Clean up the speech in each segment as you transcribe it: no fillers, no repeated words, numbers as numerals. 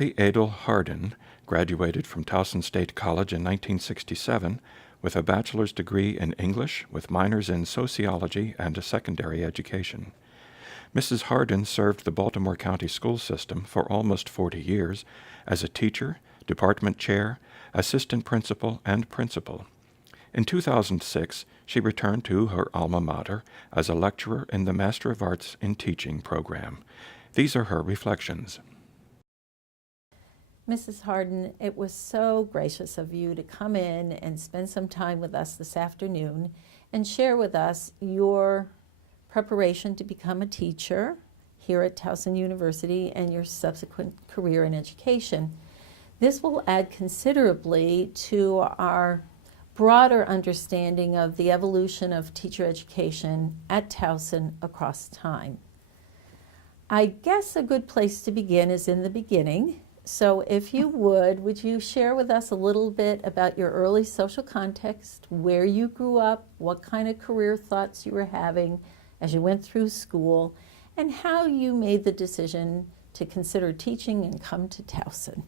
Dorothy Edel Hardin graduated from Towson State College in 1967 with a bachelor's degree in English with minors in Sociology and Secondary Education. Mrs. Hardin served the Baltimore County School System for almost 40 years as a teacher, department chair, assistant principal, and principal. In 2006, she returned to her alma mater as a lecturer in the Master of Arts in Teaching program. These are her reflections. Mrs. Hardin, it was so gracious of you to come in and spend some time with us this afternoon and share with us your preparation to become a teacher here at Towson University and your subsequent career in education. This will add considerably to our broader understanding of the evolution of teacher education at Towson across time. I guess a good place to begin is in the beginning. So if you would you share with us a little bit about your early social context, where you grew up, what kind of career thoughts you were having as you went through school, and how you made the decision to consider teaching and come to Towson?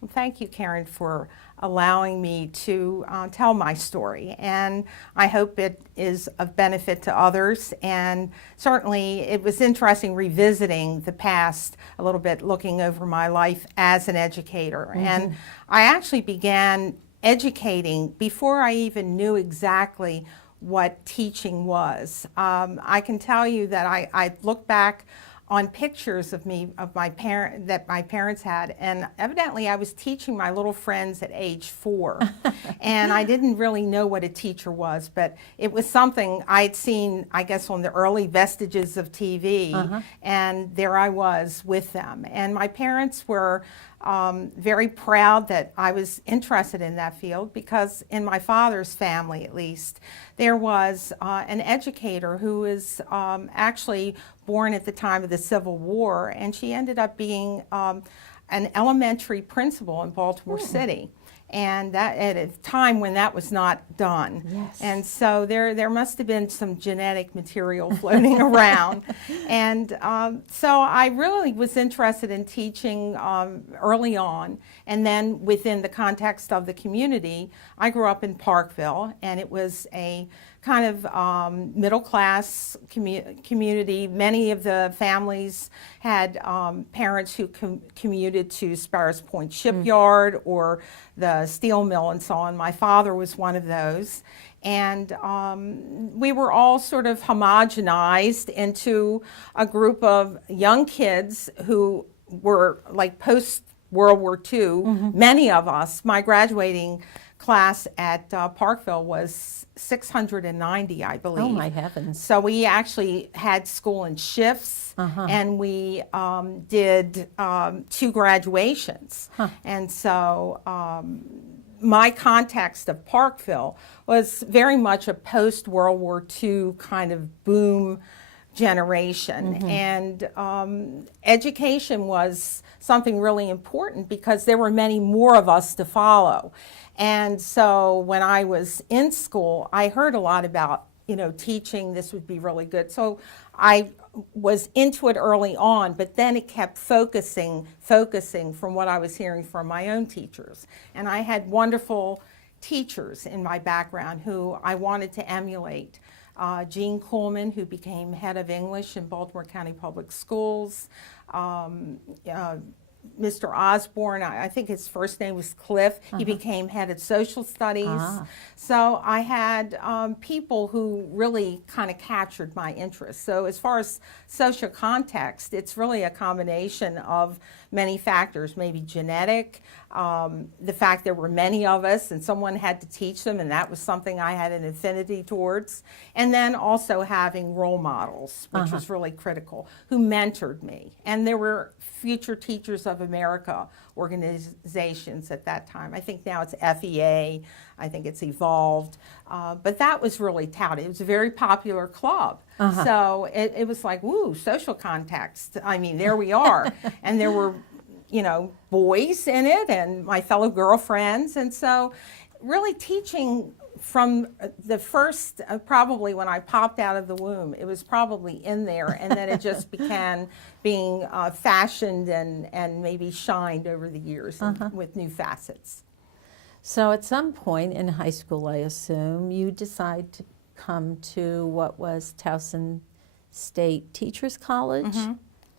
Well, thank you, Karen, for allowing me to tell my story, and I hope it is of benefit to others. And certainly it was interesting revisiting the past a little bit, looking over my life as an educator. Mm-hmm. And I actually began educating before I even knew exactly what teaching was. I can tell you that I look back on pictures of me, that my parents had, and evidently I was teaching my little friends at age 4. And I didn't really know what a teacher was, but it was something I'd seen, I guess, on the early vestiges of TV, and there I was with them. And my parents were very proud that I was interested in that field, because in my father's family, at least, there was an educator who was actually born at the time of the Civil War, and she ended up being an elementary principal in Baltimore City. And that at a time when that was not done. Yes. And so there must have been some genetic material floating around. And so I really was interested in teaching early on. And then within the context of the community, I grew up in Parkville, and it was a kind of middle-class community. Many of the families had parents who commuted to Sparrows Point Shipyard or the steel mill and so on. My father was one of those. And we were all sort of homogenized into a group of young kids who were like post-World War II. Many of us, my graduating class at Parkville was 690, I believe. Oh, my heavens. So we actually had school in shifts, and we did 2 graduations. And so my context of Parkville was very much a post-World War II kind of boom generation. And education was something really important because there were many more of us to follow. And so when I was in school, I heard a lot about, teaching. This would be really good. So I was into it early on, but then it kept focusing from what I was hearing from my own teachers. And I had wonderful teachers in my background who I wanted to emulate. Jean Kuhlman, who became head of English in Baltimore County Public Schools, Mr. Osborne, I think his first name was Cliff. He became head of social studies. So I had people who really kind of captured my interest. So as far as social context, it's really a combination of many factors, maybe genetic, the fact there were many of us and someone had to teach them, and that was something I had an affinity towards. And then also having role models, which was really critical, who mentored me. And there were Future Teachers of America organizations at that time. I think now it's FEA. I think it's evolved. But that was really touted. It was a very popular club. So it was like, woo, social context. I mean, there we are. And there were, boys in it and my fellow girlfriends. And so really teaching from the first, probably when I popped out of the womb, it was probably in there, and then it just began being fashioned and maybe shined over the years with new facets. So at some point in high school, I assume, you decide to come to what was Towson State Teachers College?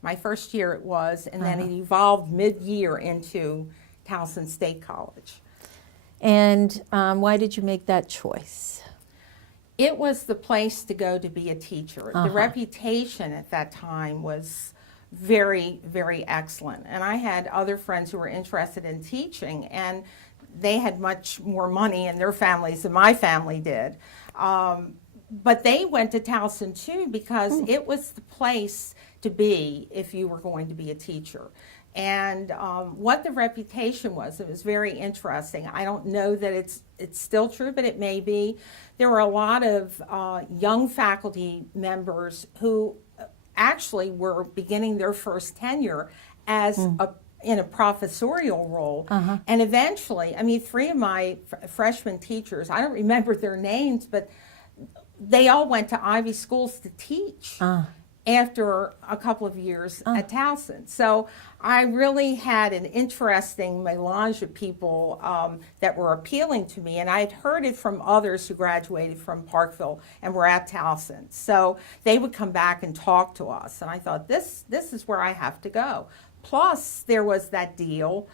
My first year it was, and then it evolved mid-year into Towson State College. And why did you make that choice? It was the place to go to be a teacher. The reputation at that time was very, very excellent. And I had other friends who were interested in teaching, and they had much more money in their families than my family did. But they went to Towson too because it was the place to be if you were going to be a teacher. And what the reputation was, it was very interesting. I don't know that it's still true, but it may be. There were a lot of young faculty members who actually were beginning their first tenure as in a professorial role. And eventually, I mean, 3 of my freshman teachers, I don't remember their names, but they all went to Ivy schools to teach after a couple of years at Towson. So I really had an interesting melange of people that were appealing to me, and I had heard it from others who graduated from Parkville and were at Towson. So they would come back and talk to us, and I thought, this is where I have to go. Plus, there was that deal,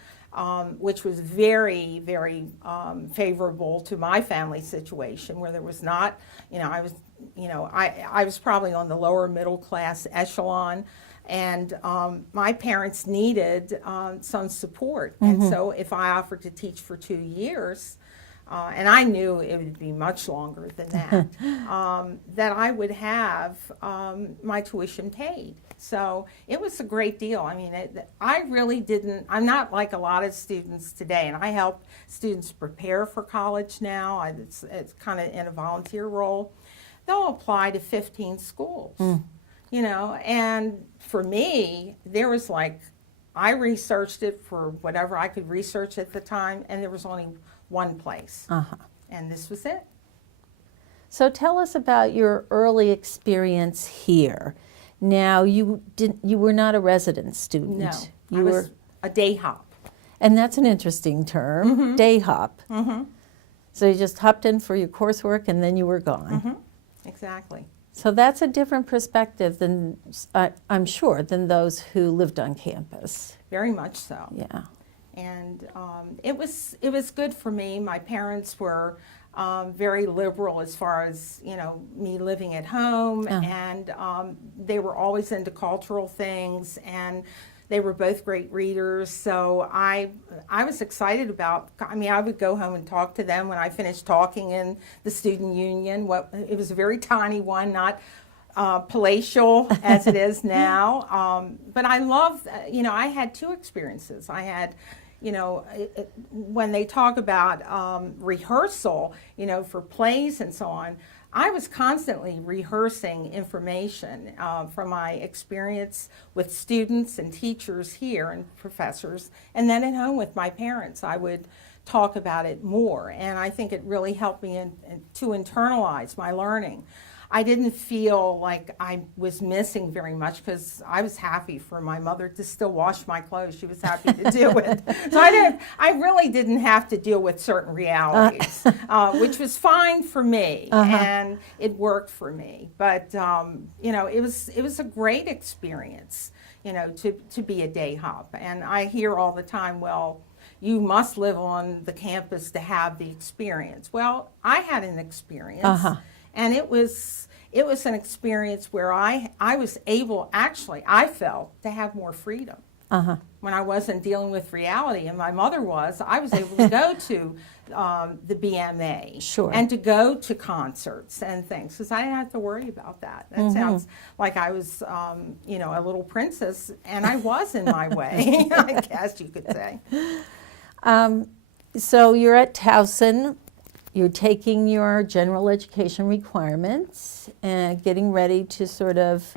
which was very, very favorable to my family situation, where there was not, I was probably on the lower middle class echelon, and my parents needed some support. And so if I offered to teach for 2 years, and I knew it would be much longer than that, that I would have my tuition paid. So it was a great deal. I mean, I really didn't, I'm not like a lot of students today, and I help students prepare for college now. It's kind of in a volunteer role. They'll apply to 15 schools, and for me, there was I researched it for whatever I could research at the time, and there was only one place, and this was it. So tell us about your early experience here. Now, you were not a resident student. No, you I was a day hop. And that's an interesting term, day hop. So you just hopped in for your coursework and then you were gone. Exactly. So that's a different perspective than, I'm sure, than those who lived on campus. Very much so. Yeah. And it was good for me. My parents were very liberal as far as me living at home, and they were always into cultural things, and they were both great readers. So I was excited about. I mean, I would go home and talk to them when I finished talking in the student union. It was a very tiny one, not palatial as it is now. But I loved. I had 2 experiences. I had. When they talk about rehearsal, for plays and so on, I was constantly rehearsing information from my experience with students and teachers here and professors, and then at home with my parents, I would talk about it more, and I think it really helped me to internalize my learning. I didn't feel like I was missing very much because I was happy for my mother to still wash my clothes. She was happy to do it. So I really didn't have to deal with certain realities, which was fine for me, and it worked for me. But it was a great experience, to be a day hop. And I hear all the time, well, you must live on the campus to have the experience. Well, I had an experience. And it was an experience where I was able, actually, I felt, to have more freedom. When I wasn't dealing with reality, and my mother was, I was able to go to the BMA and to go to concerts and things, because I didn't have to worry about that. That sounds like I was, a little princess, and I was in my way, I guess you could say. So you're at Towson. You're taking your general education requirements and getting ready to sort of,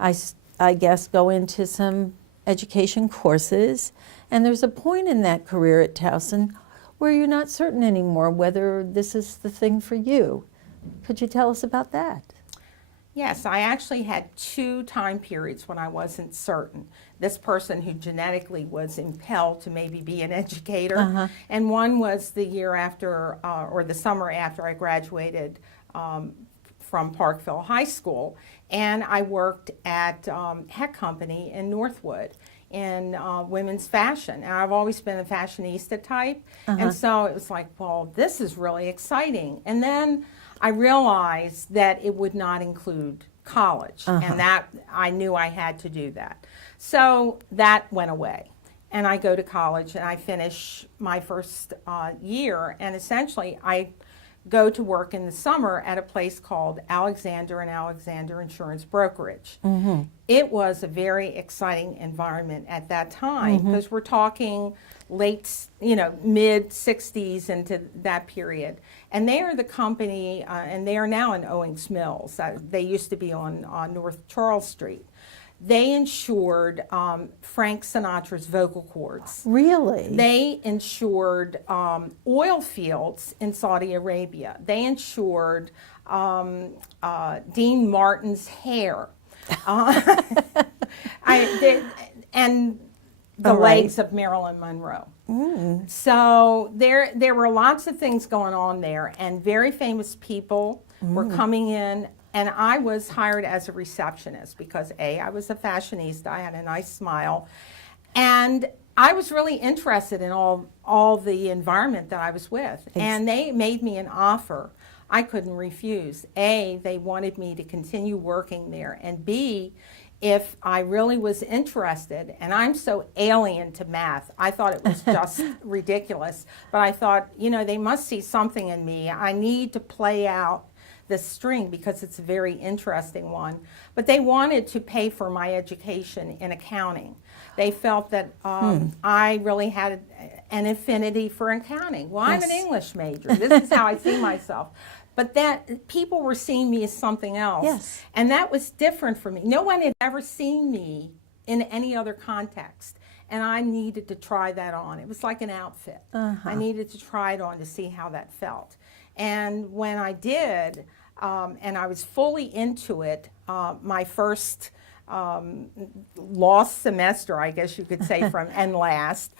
I guess, go into some education courses. And there's a point in that career at Towson where you're not certain anymore whether this is the thing for you. Could you tell us about that? Yes, I actually had 2 time periods when I wasn't certain. This person who genetically was impelled to maybe be an educator, and one was the year after, or the summer after I graduated from Parkville High School, and I worked at Heck Company in Northwood in women's fashion, and I've always been a fashionista type, and so it was like, well, this is really exciting. And then I realized that it would not include college, and that I knew I had to do that. So that went away, and I go to college, and I finish my first year, and essentially I go to work in the summer at a place called Alexander and Alexander Insurance Brokerage. It was a very exciting environment at that time, because we're talking late, mid 60s into that period. And they are the company, and they are now in Owings Mills. They used to be on North Charles Street. They insured Frank Sinatra's vocal cords. Really? They insured oil fields in Saudi Arabia. They insured Dean Martin's hair. And the legs of Marilyn Monroe. So there were lots of things going on there, and very famous people were coming in, and I was hired as a receptionist because I was a fashionista, I had a nice smile, and I was really interested in all the environment that I was with, and they made me an offer I couldn't refuse. A, they wanted me to continue working there, and B, if I really was interested, and I'm so alien to math, I thought it was just ridiculous, but I thought, they must see something in me. I need to play out this string because it's a very interesting one. But they wanted to pay for my education in accounting. They felt that I really had an affinity for accounting. Well, I'm an English major. This is how I see myself. But that people were seeing me as something else. Yes. And that was different for me. No one had ever seen me in any other context. And I needed to try that on. It was like an outfit. I needed to try it on to see how that felt. And when I did, and I was fully into it, my first lost semester, I guess you could say, and lost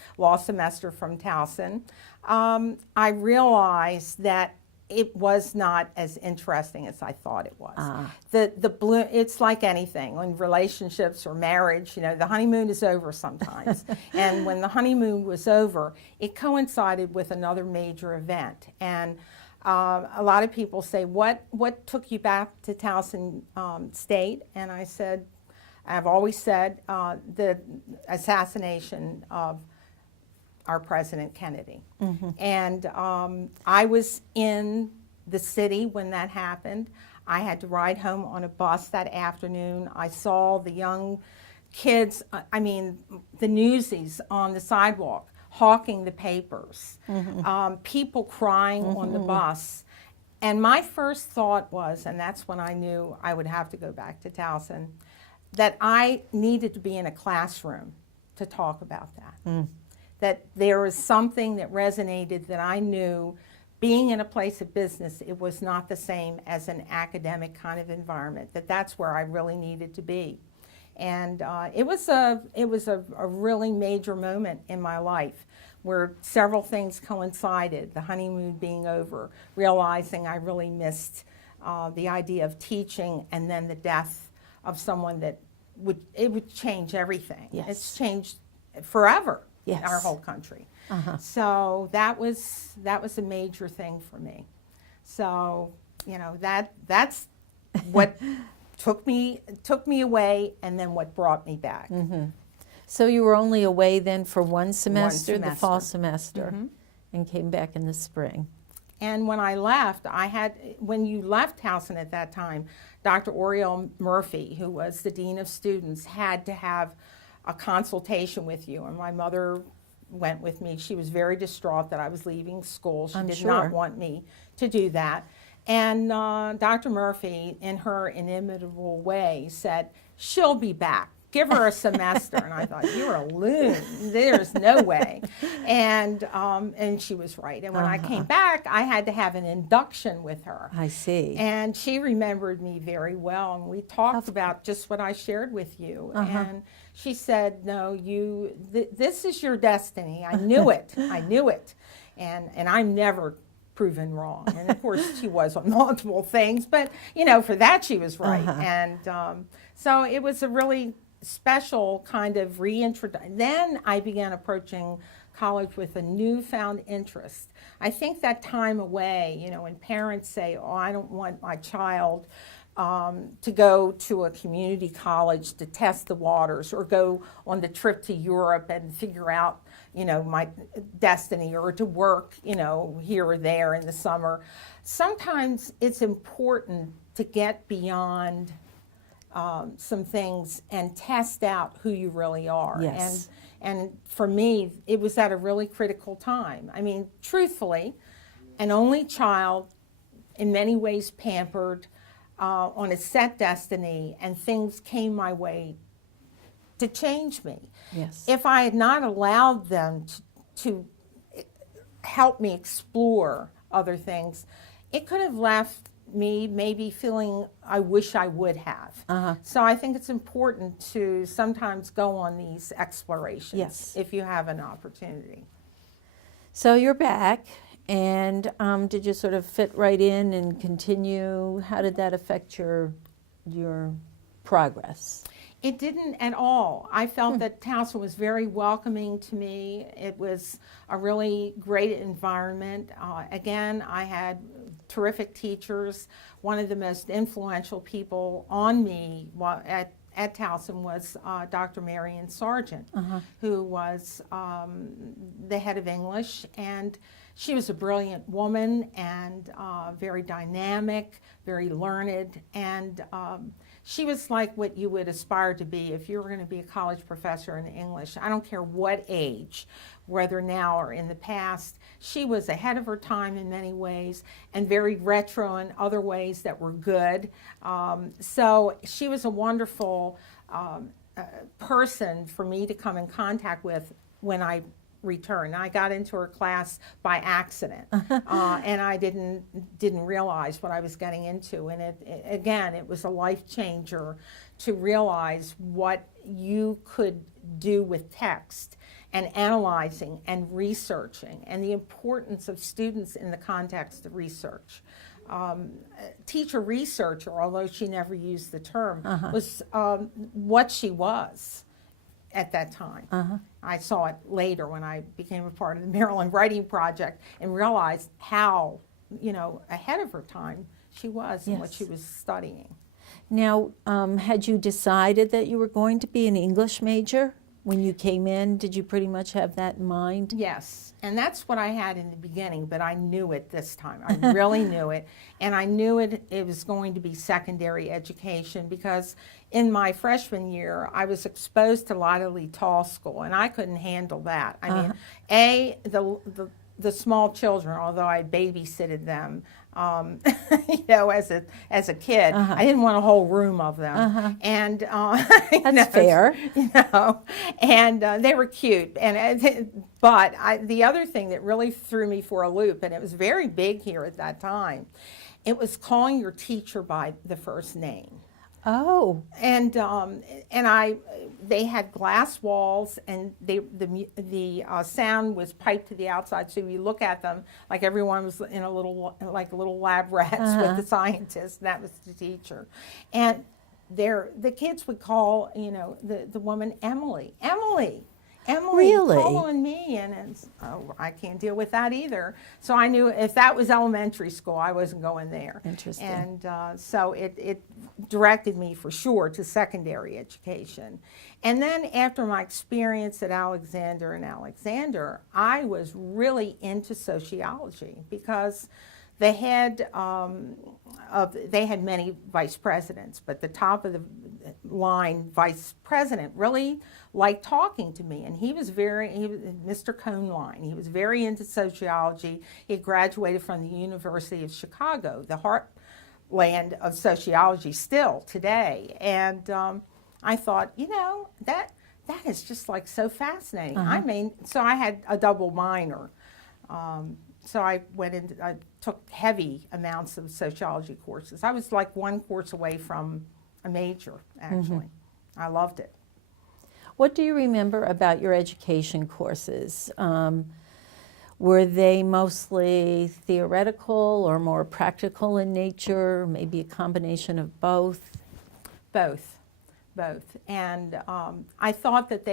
semester from Towson, I realized that it was not as interesting as I thought it was. It's like anything, when relationships or marriage, the honeymoon is over sometimes. And when the honeymoon was over, it coincided with another major event. And a lot of people say, what took you back to Towson State? And I've always said the assassination of our President Kennedy. And I was in the city when that happened. I had to ride home on a bus that afternoon. I saw the young kids, the newsies on the sidewalk, hawking the papers, people crying on the bus. And my first thought was, and that's when I knew I would have to go back to Towson, that I needed to be in a classroom to talk about that. That there was something that resonated, that I knew being in a place of business, it was not the same as an academic kind of environment, that's where I really needed to be. And it was a really major moment in my life where several things coincided, the honeymoon being over, realizing I really missed the idea of teaching, and then the death of someone that would change everything. Yes. It's changed forever. Yes. Our whole country. So that was a major thing for me. So that's what took me away, and then what brought me back. So you were only away then for one semester, the fall semester, and came back in the spring. And when I left, when you left Towson at that time, Dr. Oriel Murphy, who was the Dean of Students, had to have a consultation with you, and my mother went with me. She was very distraught that I was leaving school. She did not want me to do that. And Dr. Murphy, in her inimitable way, said, she'll be back. give her a semester. And I thought, you're a loon. There's no way. And she was right. And when I came back, I had to have an induction with her. I see. And she remembered me very well. And we talked about just what I shared with you. And she said, no, this is your destiny. I knew it. I knew it. And I'm never proven wrong. And of course she was on multiple things, but for that she was right. And so it was a really special kind of reintroduction. Then I began approaching college with a newfound interest. I think that time away, when parents say, oh, I don't want my child to go to a community college to test the waters or go on the trip to Europe and figure out my destiny, or to work, here or there in the summer. Sometimes it's important to get beyond some things and test out who you really are. Yes. And for me, it was at a really critical time. I mean, truthfully, an only child, in many ways pampered, on a set destiny, and things came my way to change me. Yes. If I had not allowed them to help me explore other things, it could have left me maybe feeling I wish I would have. So I think it's important to sometimes go on these explorations. Yes. If you have an opportunity. So you're back, and did you sort of fit right in and continue? How did that affect your progress? It didn't at all. I felt that Towson was very welcoming to me. It was a really great environment. Again, I had terrific teachers. One of the most influential people on me at Towson was Dr. Marion Sargent, who was the head of English, and she was a brilliant woman and very dynamic, very learned, and she was like what you would aspire to be if you were going to be a college professor in English. I don't care what age, whether now or in the past. She was ahead of her time in many ways and very retro in other ways that were good. So she was a wonderful person for me to come in contact with when I returned. I got into her class by accident, and I didn't realize what I was getting into. And it was a life changer to realize what you could do with text and analyzing and researching, and the importance of students in the context of research. Teacher researcher, although she never used the term, was what she was at that time. I saw it later when I became a part of the Maryland Writing Project and realized how, ahead of her time she was in what she was studying. Now, had you decided that you were going to be an English major when you came in? Did you pretty much have that in mind? Yes, and that's what I had in the beginning, but I knew it this time. I really knew it, and I knew it was going to be secondary education, because in my freshman year, I was exposed to Lyda Lee Tall School, and I couldn't handle that. I mean, the small children, although I babysitted them, as a kid, I didn't want a whole room of them, and That's fair. And they were cute, but the other thing that really threw me for a loop, and it was very big here at that time, it was calling your teacher by the first name. Oh. And they had glass walls, and the sound was piped to the outside, so you look at them like everyone was in little lab rats with the scientists, and that was the teacher. And the kids would call, the woman Emily, Really? calling me, and I can't deal with that either. So I knew if that was elementary school, I wasn't going there. Interesting. And so it directed me for sure to secondary education. And then after my experience at Alexander, I was really into sociology, because the head they had many vice presidents, but the top of the line vice president really liked talking to me, and he was Mr. Coneline. He was very into sociology. He had graduated from the University of Chicago, the heartland of sociology still today, and I thought, that is just like so fascinating. I mean, so I had a double minor. So I took heavy amounts of sociology courses. I was like one course away from a major, actually. I loved it. What do you remember about your education courses? Were they mostly theoretical or more practical in nature, maybe a combination of both? Both. And I thought that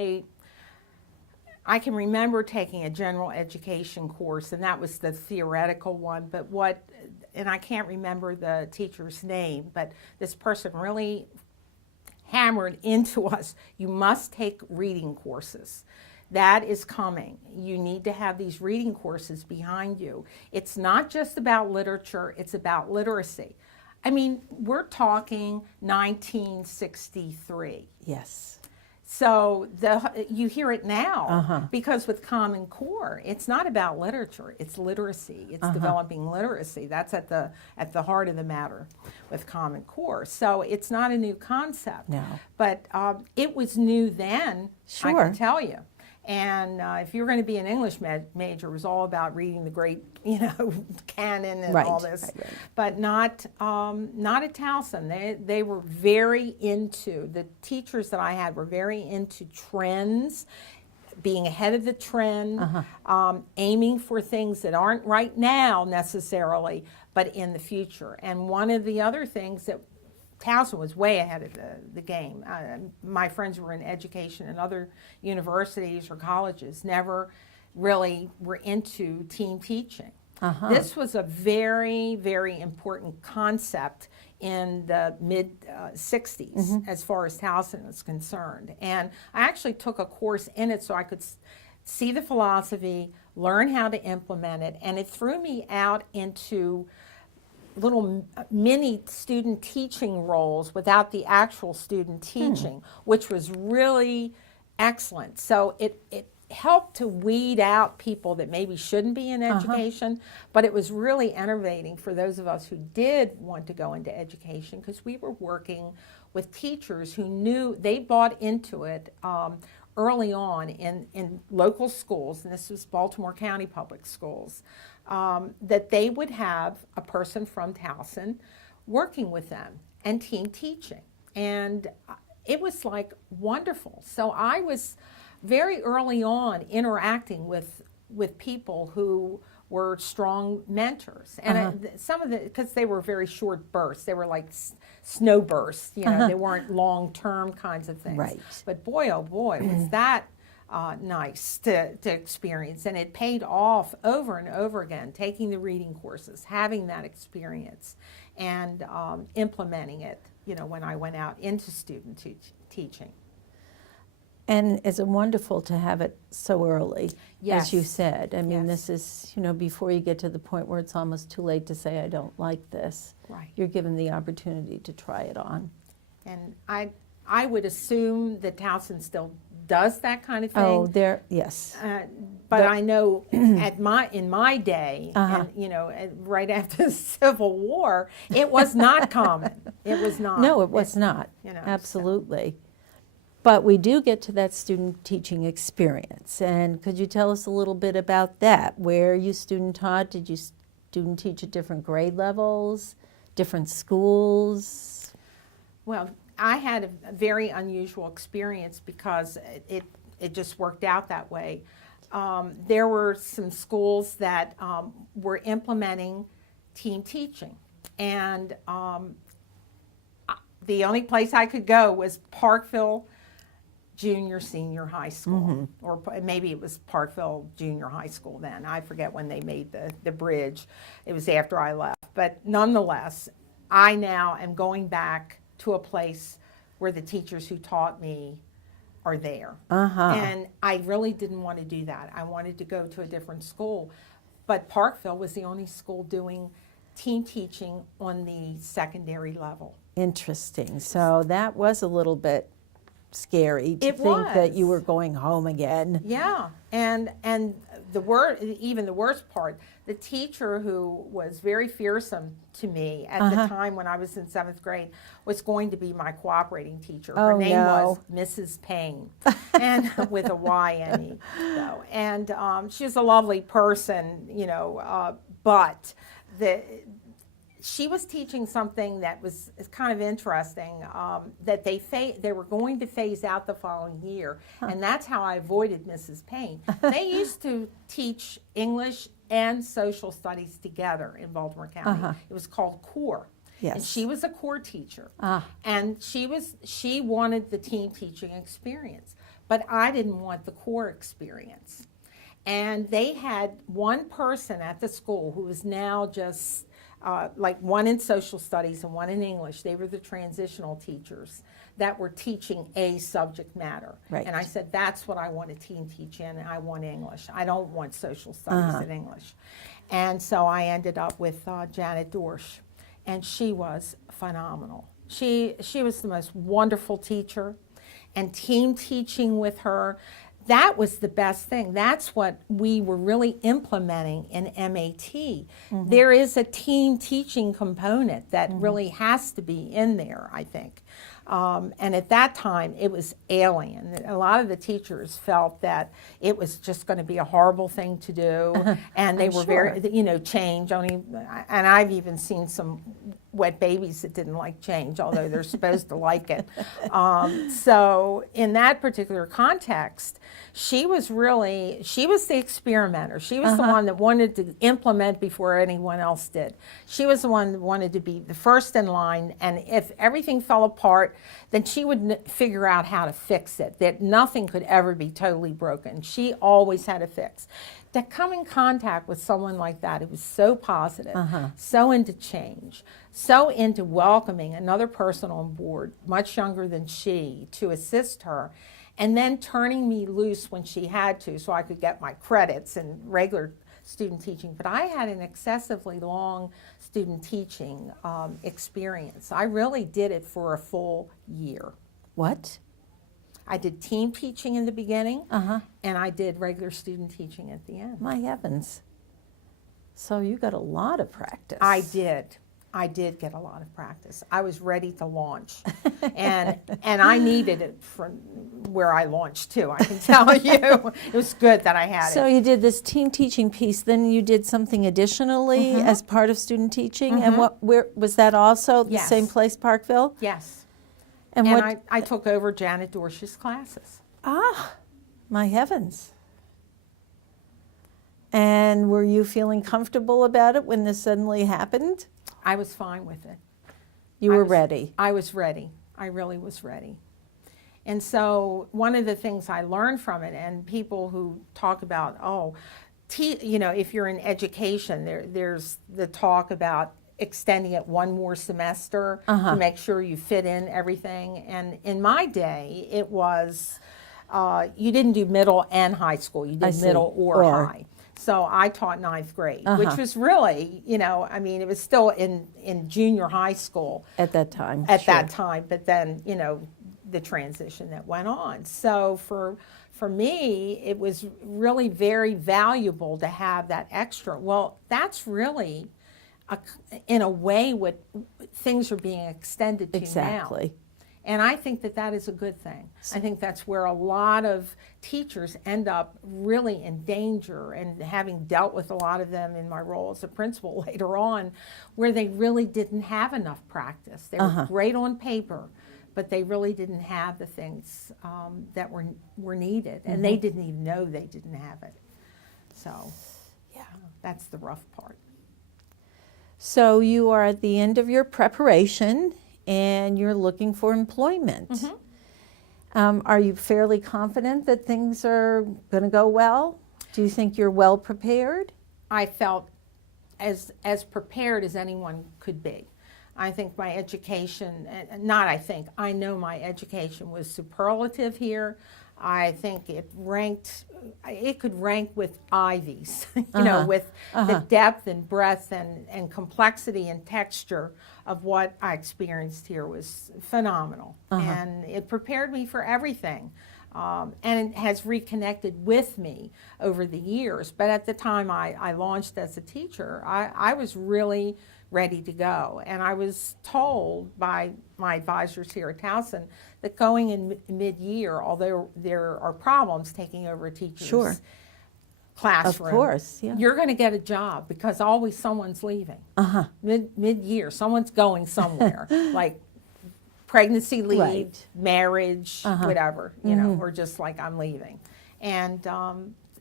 I can remember taking a general education course, and that was the theoretical one, and I can't remember the teacher's name, but this person really hammered into us, you must take reading courses. That is coming. You need to have these reading courses behind you. It's not just about literature, it's about literacy. I mean, we're talking 1963. Yes. So you hear it now because with Common Core, it's not about literature, it's literacy. It's developing literacy. That's at the heart of the matter with Common Core. So it's not a new concept. No. But it was new then, I Sure. can tell you. And if you're going to be an English major, it was all about reading the great, canon and all this. Right. But not at Towson. They were very into, the teachers that I had were very into trends, being ahead of the trend, aiming for things that aren't right now necessarily, but in the future. And one of the other things that Towson was way ahead of the game. My friends were in education and other universities or colleges never really were into team teaching. This was a very, very important concept in the mid-60s as far as Towson was concerned. And I actually took a course in it so I could see the philosophy, learn how to implement it, and it threw me out into little mini student teaching roles without the actual student teaching, which was really excellent. So it helped to weed out people that maybe shouldn't be in education, but it was really enervating for those of us who did want to go into education because we were working with teachers who knew, they bought into it early on in local schools, and this was Baltimore County Public Schools, that they would have a person from Towson working with them and team teaching. And it was like wonderful. So I was very early on interacting with people who were strong mentors. And some of because they were very short bursts. They were like snow bursts, they weren't long-term kinds of things. Right. But boy, oh boy, was that nice to experience. And it paid off over and over again, taking the reading courses, having that experience, and implementing it, when I went out into student teaching. And it's wonderful to have it so early, Yes. as you said. I mean, Yes. this is, before you get to the point where it's almost too late to say, I don't like this. Right. You're given the opportunity to try it on. And I would assume that Towson still does that kind of thing. Oh, yes. But I know in my day, and, right after the Civil War, it was not common. It was not. No, it was not. Absolutely. But we do get to that student teaching experience. And could you tell us a little bit about that? Where you student taught? Did you student teach at different grade levels, different schools? Well, I had a very unusual experience because it just worked out that way. There were some schools that were implementing team teaching. And the only place I could go was Parkville Senior High School, or maybe it was Parkville Junior High School then. I forget when they made the bridge. It was after I left. But nonetheless, I now am going back to a place where the teachers who taught me are there. And I really didn't want to do that. I wanted to go to a different school. But Parkville was the only school doing team teaching on the secondary level. Interesting. So that was a little bit scary to It think that you was. were going home again. Yeah, and even the worst part, the teacher who was very fearsome to me at the time when I was in 7th grade was going to be my cooperating teacher. Her Oh, name was no. Mrs. Payne, and with a Y-N-E, though. And she was a lovely person, but she was teaching something that was kind of interesting, that they were going to phase out the following year, and that's how I avoided Mrs. Payne. They used to teach English and social studies together in Baltimore County. It was called core. Yes. And she was a core teacher, and she wanted the team teaching experience, but I didn't want the core experience. And they had one person at the school who is now just like one in social studies and one in English. They were the transitional teachers that were teaching a subject matter. Right. And I said, that's what I want a team teach in, and I want English. I don't want social studies and English. And so I ended up with Janet Dorsch, and she was phenomenal. She was the most wonderful teacher, and team teaching with her, that was the best thing. That's what we were really implementing in MAT. There is a team teaching component that really has to be in there, I think. And at that time, it was alien. A lot of the teachers felt that it was just going to be a horrible thing to do, and they were very, change. And I've even seen some wet babies that didn't like change, although they're supposed to like it. So in that particular context, she was the experimenter. She was the one that wanted to implement before anyone else did. She was the one that wanted to be the first in line, and if everything fell apart, then she would figure out how to fix it, that nothing could ever be totally broken. She always had a fix. To come in contact with someone like that, it was so positive, so into change, so into welcoming another person on board, much younger than she, to assist her, and then turning me loose when she had to so I could get my credits and regular student teaching. But I had an excessively long student teaching experience. I really did it for a full year. What? I did team teaching in the beginning, and I did regular student teaching at the end. My heavens. So you got a lot of practice. I did. I did get a lot of practice. I was ready to launch, and I needed it from where I launched too. I can tell you, it was good that I had So it. you did this team teaching piece, then you did something additionally as part of student teaching, and where was that also the Yes. same place, Parkville? Yes, And and what? I took over Janet Dorsch's classes. My heavens. And were you feeling comfortable about it when this suddenly happened? I was fine with it. You were ready. I was ready. I really was ready. And so one of the things I learned from it, and people who talk about, if you're in education, there's the talk about extending it one more semester to make sure you fit in everything. And in my day, it was, you didn't do middle and high school. You did middle or high. So I taught 9th grade, which was really, it was still in junior high school. At that time. At that time, but then, the transition that went on. So for me, it was really very valuable to have that extra. Well, that's really, in a way, what things are being extended to now. Exactly. And I think that is a good thing. I think that's where a lot of teachers end up really in danger, and having dealt with a lot of them in my role as a principal later on, where they really didn't have enough practice. They were great on paper, but they really didn't have the things that were needed, and they didn't even know they didn't have it. So, yeah, that's the rough part. So you are at the end of your preparation, and you're looking for employment. Are you fairly confident that things are going to go well? Do you think you're well prepared? I felt as prepared as anyone could be. I think my education, I know my education was superlative here. I think it could rank with Ivy's, you know, with the depth and breadth and complexity and texture of what I experienced here was phenomenal. And it prepared me for everything. And it has reconnected with me over the years. But at the time I launched as a teacher, I was really ready to go. And I was told by my advisors here at Towson that going in mid-year, although there are problems taking over a teacher's classroom, of course, yeah. you're going to get a job because always someone's leaving. Mid-year, someone's going somewhere, like pregnancy leave, marriage, whatever, you know, or just like I'm leaving.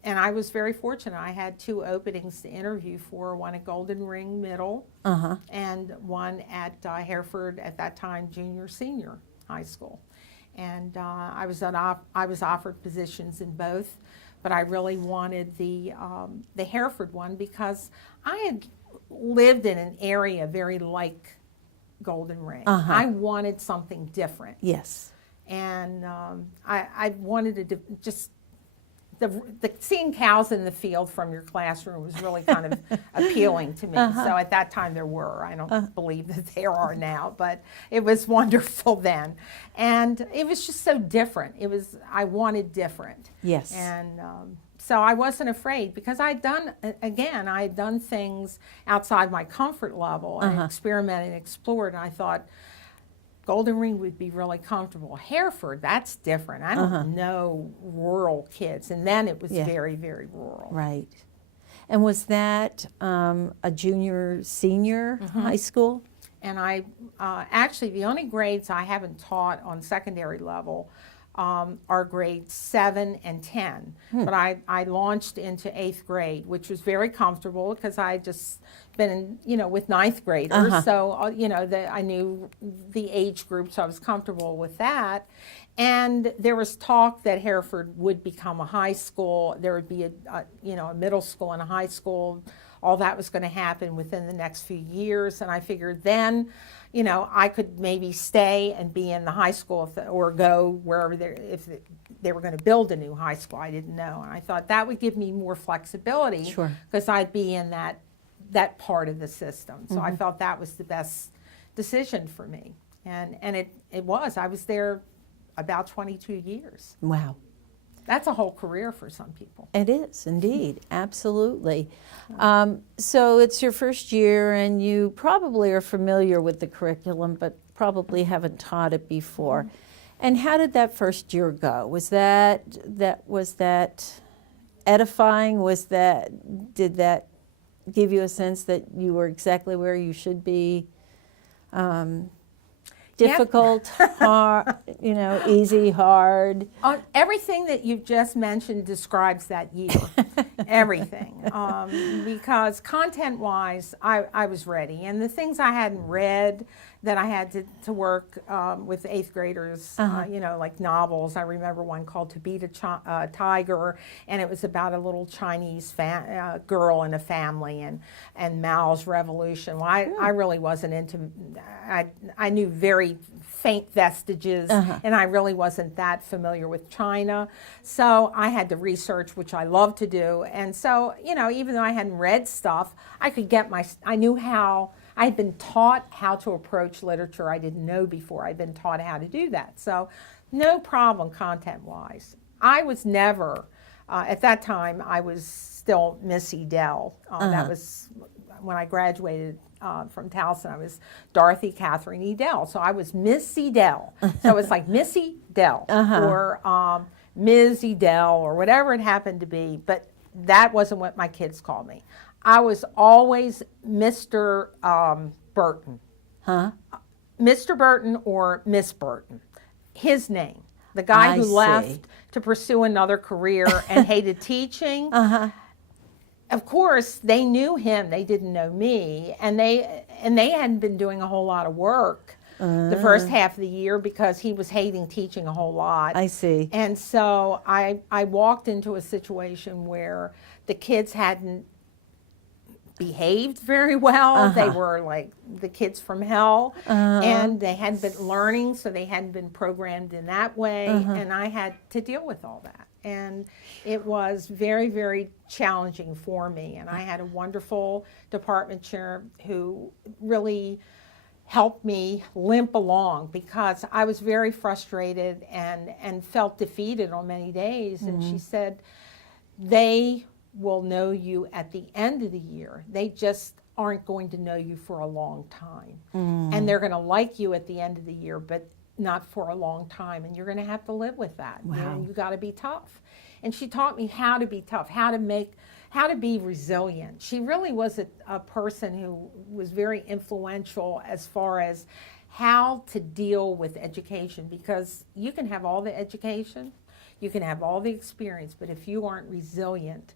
And I was very fortunate. I had 2 openings to interview for, one at Golden Ring Middle and one at Hereford, at that time, junior-senior high school. And I was offered positions in both, but I really wanted the Hereford one because I had lived in an area very like Golden Ring. I wanted something different. Yes. And I wanted to just, the seeing cows in the field from your classroom was really kind of appealing to me. So at that time there were. I don't believe that there are now, but it was wonderful then. And it was just so different. I wanted different. Yes. And so I wasn't afraid because I had done things outside my comfort level and experimented and explored, and I thought, Golden Ring would be really comfortable. Hereford, that's different. I don't know rural kids. And then it was very, very rural. Right. And was that a junior, senior high school? And I actually, the only grades I haven't taught on secondary level are grades 7 and 10. But I launched into 8th grade, which was very comfortable because I just been, you know, with 9th graders. So, you know, I knew the age group, so I was comfortable with that. And there was talk that Hereford would become a high school. There would be a middle school and a high school. All that was going to happen within the next few years. And I figured then, you know, I could maybe stay and be in the high school or go wherever if they were going to build a new high school. I didn't know. And I thought that would give me more flexibility because I'd be in that part of the system. So I felt that was the best decision for me. And it was. I was there about 22 years. Wow. That's a whole career for some people. It is, indeed. Absolutely. So it's your first year, and you probably are familiar with the curriculum, but probably haven't taught it before. And how did that first year go? Was that edifying? Did that give you a sense that you were exactly where you should be? Difficult, hard, you know, easy, hard. Everything that you've just mentioned describes that year. Everything. Because content-wise, I was ready. And the things I hadn't read that I had to work with 8th graders, you know, like novels. I remember one called To Beat a Tiger, and it was about a little Chinese girl in a family and Mao's revolution. Well, I really wasn't into, I knew very faint vestiges, and I really wasn't that familiar with China. So I had to research, which I love to do. And so, you know, even though I hadn't read stuff, I knew how, I had been taught how to approach literature I didn't know before. I'd been taught how to do that. So no problem content-wise. I was never, at that time, I was still Miss Edel. That was when I graduated from Towson. I was Dorothy Catherine Edel. So I was Miss Edel. So it was like Miss Edel or Ms. Edel or whatever it happened to be. But that wasn't what my kids called me. I was always Mr. Burton. Mr. Burton or Miss Burton. His name. The guy who left to pursue another career and hated teaching. Of course, they knew him. They didn't know me. And they hadn't been doing a whole lot of work the first half of the year because he was hating teaching a whole lot. I see. And so I walked into a situation where the kids hadn't behaved very well. They were like the kids from hell, and they hadn't been learning, so they hadn't been programmed in that way, and I had to deal with all that. And it was very, very challenging for me, and I had a wonderful department chair who really helped me limp along, because I was very frustrated and felt defeated on many days. And she said, they will know you at the end of the year. They just aren't going to know you for a long time. And they're going to like you at the end of the year, but not for a long time. And you're going to have to live with that. Wow. You know, you got to be tough. And she taught me how to be tough, how to be resilient. She really was a person who was very influential as far as how to deal with education, because you can have all the education, you can have all the experience, but if you aren't resilient,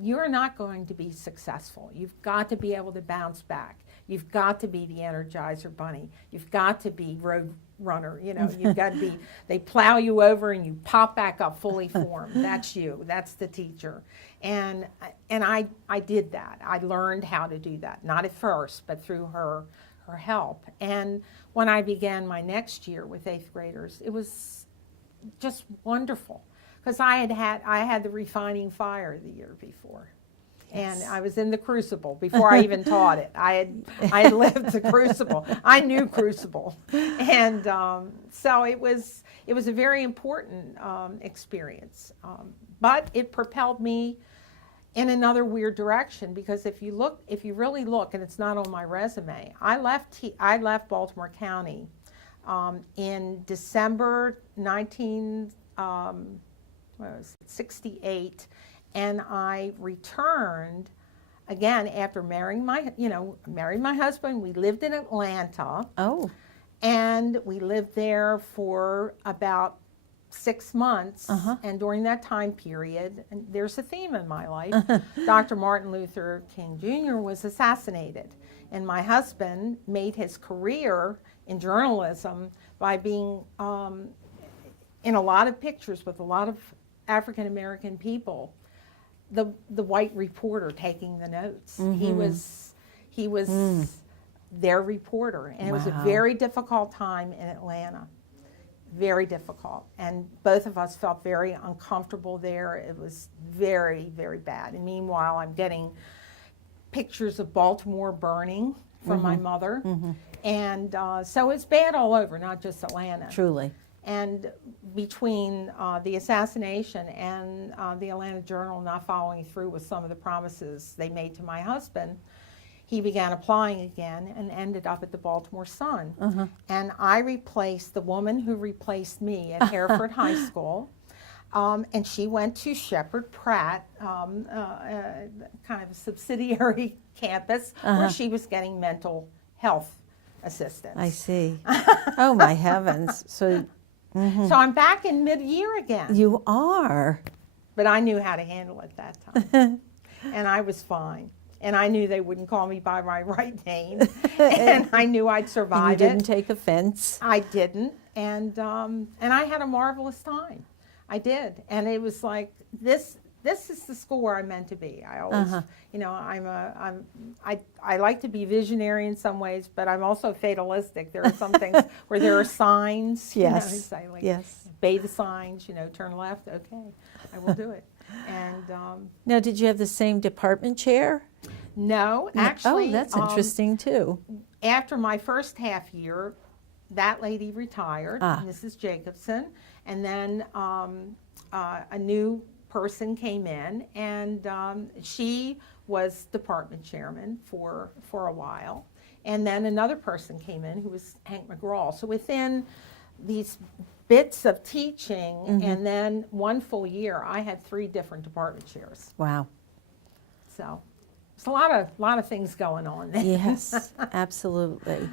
you're not going to be successful. You've got to be able to bounce back. You've got to be the Energizer Bunny. You've got to be road runner. You know, you've got to be, they plow you over and you pop back up fully formed. That's you. That's the teacher. And I did that. I learned how to do that. Not at first, but through her help. And when I began my next year with 8th graders, it was just wonderful. Because I had the refining fire the year before. Yes. And I was in the crucible before I even taught it. I had lived the crucible. I knew crucible. And so it was a very important experience. But it propelled me in another weird direction, because if you really look, and it's not on my resume, I left Baltimore County in December 1968, and I returned again after marrying my husband. We lived in Atlanta. Oh. And we lived there for about 6 months. And during that time period, and there's a theme in my life, Dr. Martin Luther King Jr. was assassinated. And my husband made his career in journalism by being in a lot of pictures with a lot of African American people, the white reporter taking the notes. He was their reporter, and it was a very difficult time in Atlanta, very difficult. And both of us felt very uncomfortable there. It was very, very bad. And meanwhile, I'm getting pictures of Baltimore burning from my mother. And so it's bad all over, not just Atlanta. Truly. And between the assassination and the Atlanta Journal not following through with some of the promises they made to my husband, he began applying again and ended up at the Baltimore Sun. And I replaced the woman who replaced me at Hereford High School. And she went to Shepherd Pratt, kind of a subsidiary campus, where she was getting mental health assistance. I see. Oh, my heavens. So I'm back in mid-year again. you are. But I knew how to handle it that time. And I was fine. And I knew they wouldn't call me by my right name. And I knew I'd survive And you didn't take offense. I didn't. And I had a marvelous time. I did. And it was like, this is the school where I'm meant to be. I always, I like to be visionary in some ways, but I'm also fatalistic. There are some things where there are signs. Yes. Yes. Obey the signs, turn left. Okay, I will do it. And Now, did you have the same department chair? no, actually. Oh, that's interesting, too. After my first half year, that lady retired, Mrs. Jacobson, and then a new person came in, and she was department chairman for a while, and then another person came in who was Hank McGraw. So within these bits of teaching and then one full year, I had 3 different department chairs. Wow. So there's a lot of things going on there. Yes, absolutely.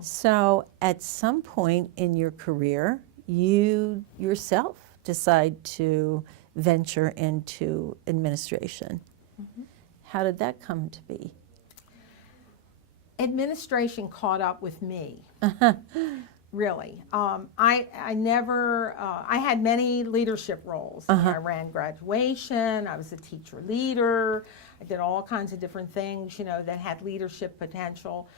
So at some point in your career, you yourself decide to venture into administration. How did that come to be? Administration caught up with me really. I never, I had many leadership roles. I ran graduation, I was a teacher leader, I did all kinds of different things, that had leadership potential.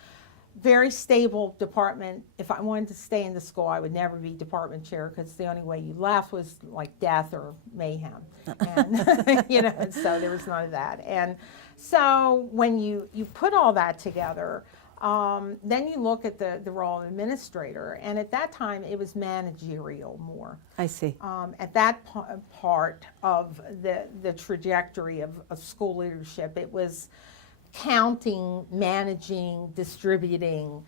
Very stable department. If I wanted to stay in the school, I would never be department chair because the only way you left was like death or mayhem. And, so there was none of that. And so when you put all that together, then you look at the role of administrator, and at that time it was managerial more. I see. At that part of the trajectory of school leadership, it was counting, managing, distributing,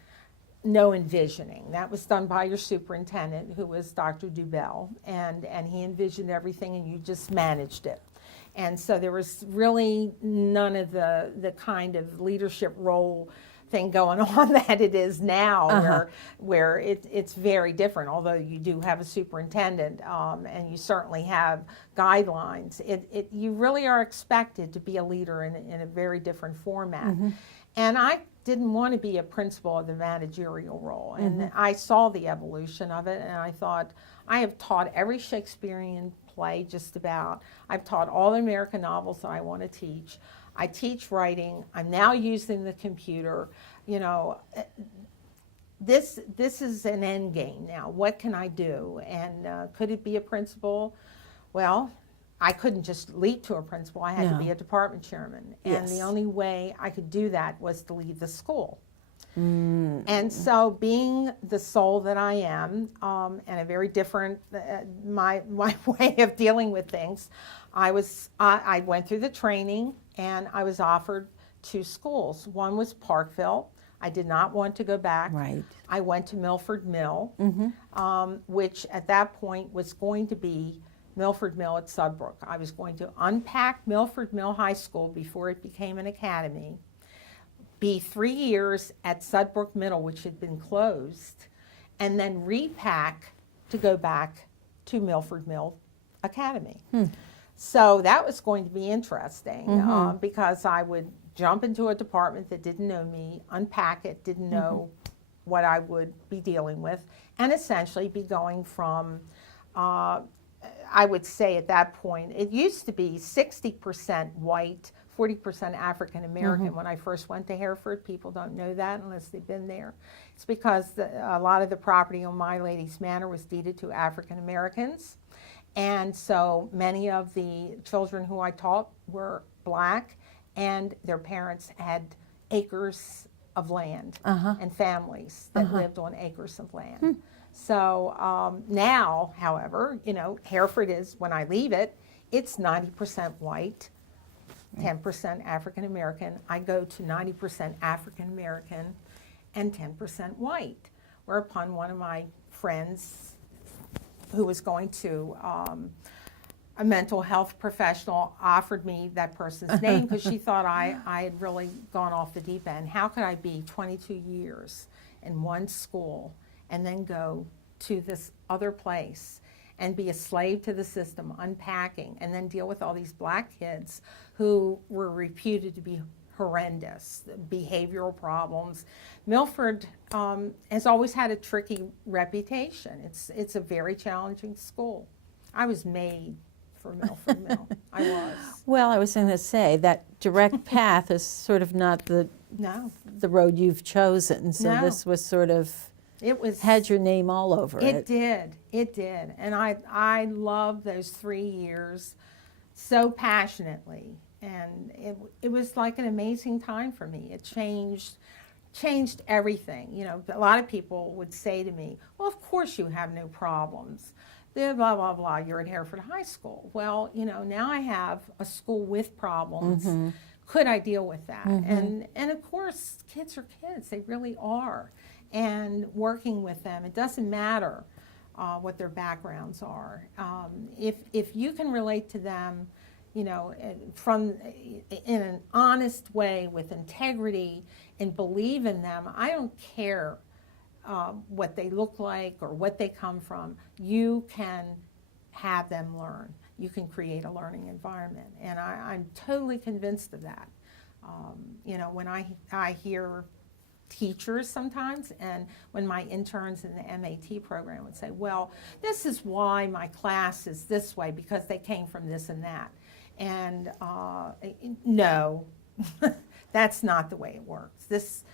no envisioning. That was done by your superintendent, who was Dr. Dubell, and he envisioned everything and you just managed it. And so there was really none of the kind of leadership role thing going on that it is now, where it's very different. Although you do have a superintendent, and you certainly have guidelines, you really are expected to be a leader in a very different format. And I didn't want to be a principal of the managerial role, and I saw the evolution of it, and I thought, I have taught every Shakespearean play just about. I've taught all the American novels that I want to teach. I teach writing. I'm now using the computer. This is an end game now. What can I do? And could it be a principal? Well, I couldn't just leap to a principal. I had to be a department chairman. And the only way I could do that was to leave the school. And so being the soul that I am, and a very different, my way of dealing with things, I went through the training and I was offered 2 schools. One was Parkville. I did not want to go back. Right. I went to Milford Mill, which at that point was going to be Milford Mill at Sudbrook. I was going to unpack Milford Mill High School before it became an academy, be 3 years at Sudbrook Middle, which had been closed, and then repack to go back to Milford Mill Academy. So that was going to be interesting, because I would jump into a department that didn't know me, unpack it, didn't know what I would be dealing with, and essentially be going from, I would say at that point, it used to be 60% white, 40% African American when I first went to Hereford. People don't know that unless they've been there. It's because a lot of the property on My Lady's Manor was deeded to African Americans. And so many of the children who I taught were black, and their parents had acres of land and families that lived on acres of land. So now, however, Hereford is, when I leave it, it's 90% white, 10% African American. I go to 90% African American and 10% white. Whereupon one of my friends, who was going to a mental health professional, offered me that person's name because she thought I had really gone off the deep end. How could I be 22 years in one school and then go to this other place and be a slave to the system, unpacking, and then deal with all these black kids who were reputed to be horrendous, behavioral problems. Milford has always had a tricky reputation. It's a very challenging school. I was made for Milford Mill. I was. Well, I was going to say that direct path is sort of not the road you've chosen. So this was sort of, it was, had your name all over it. It did. And I loved those 3 years so passionately. And it was like an amazing time for me. It changed everything. A lot of people would say to me, well, of course you have no problems. Blah, blah, blah, you're at Hereford High School. Well, now I have a school with problems. Could I deal with that? And of course, kids are kids. They really are. And working with them, it doesn't matter what their backgrounds are. If you can relate to them, from in an honest way with integrity and believe in them, I don't care what they look like or what they come from. You can have them learn. You can create a learning environment, and I'm totally convinced of that. When I hear teachers sometimes, and when my interns in the MAT program would say, well, this is why my class is this way, because they came from this and that. And no, that's not the way it works. This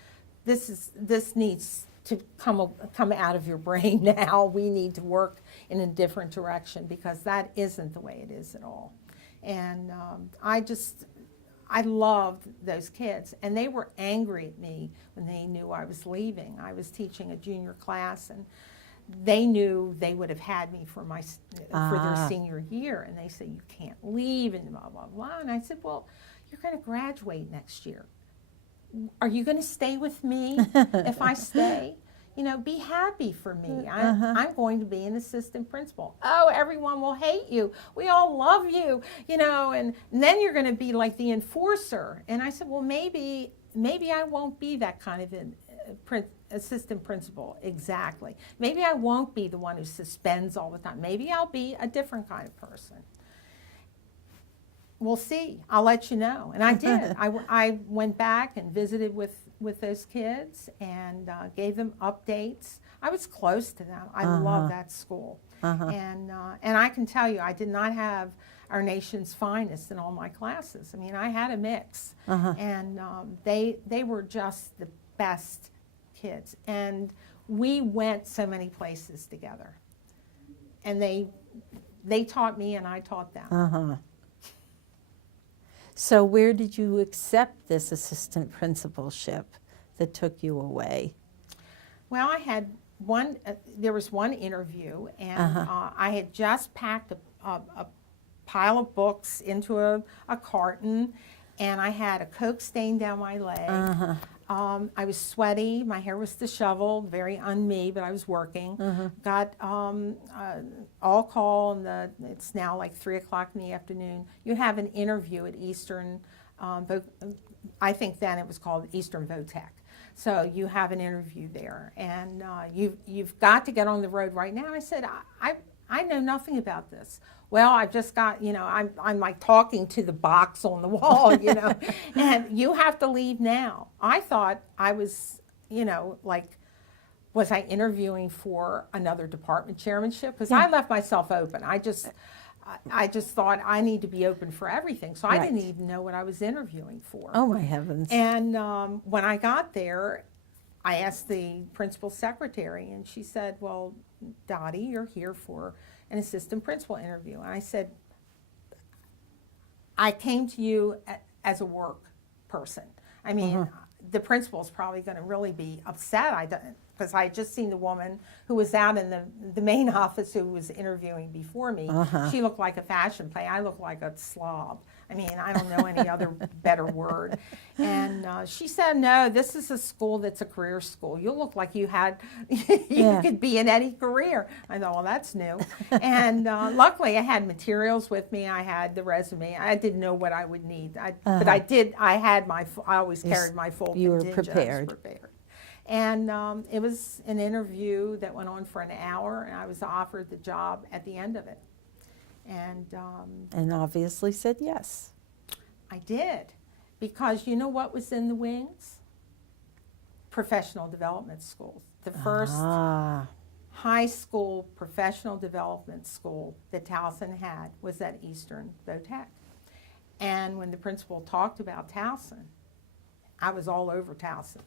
needs to come out of your brain now. We need to work in a different direction, because that isn't the way it is at all. And I loved those kids, and they were angry at me when they knew I was leaving. I was teaching a junior class, and they knew they would have had me for their senior year, and they said, you can't leave, and blah, blah, blah. And I said, well, you're going to graduate next year. Are you going to stay with me if I stay? You know, be happy for me. I'm going to be an assistant principal. Oh, everyone will hate you. We all love you, you know, and then you're going to be like the enforcer. And I said, well, maybe I won't be that kind of an assistant principal. Exactly. Maybe I won't be the one who suspends all the time. Maybe I'll be a different kind of person. We'll see. I'll let you know. And I did. I went back and visited with those kids and gave them updates. I was close to them. I love that school. And I can tell you, I did not have our nation's finest in all my classes. I mean, I had a mix. And they were just the best kids. And we went so many places together. And they taught me and I taught them. So where did you accept this assistant principalship that took you away? Well, I had there was one interview, and I had just packed a pile of books into a carton, and I had a Coke stain down my leg. I was sweaty, my hair was disheveled, very un-me, but I was working. Got all call, and it's now like 3 o'clock in the afternoon. You have an interview at Eastern, I think then it was called Eastern Votech. So you have an interview there, and you've got to get on the road right now. I said, I know nothing about this. Well, I've just got, you know, I'm like talking to the box on the wall, you know, and you have to leave now. I thought I was, you know, like, was I interviewing for another department chairmanship? Because I left myself open. I just thought I need to be open for everything. So I didn't even know what I was interviewing for. Oh, my heavens. And when I got there, I asked the principal secretary, and she said, well, Dottie, you're here for an assistant principal interview. And I said, I came to you as a work person. I mean, the principal's probably going to really be upset because I had just seen the woman who was out in the main office who was interviewing before me. She looked like a fashion play. I looked like a slob. I mean, I don't know any other better word. And she said, no, this is a school that's a career school. You look like you could be in any career. I thought, well, that's new. And luckily I had materials with me. I had the resume. I didn't know what I would need. But I did. I always carried my full contingent. You were prepared. I was prepared. And it was an interview that went on for an hour, and I was offered the job at the end of it. And obviously said yes. I did, because you know what was in the wings? Professional development schools. The first high school professional development school that Towson had was at Eastern Votech. And when the principal talked about Towson, I was all over Towson.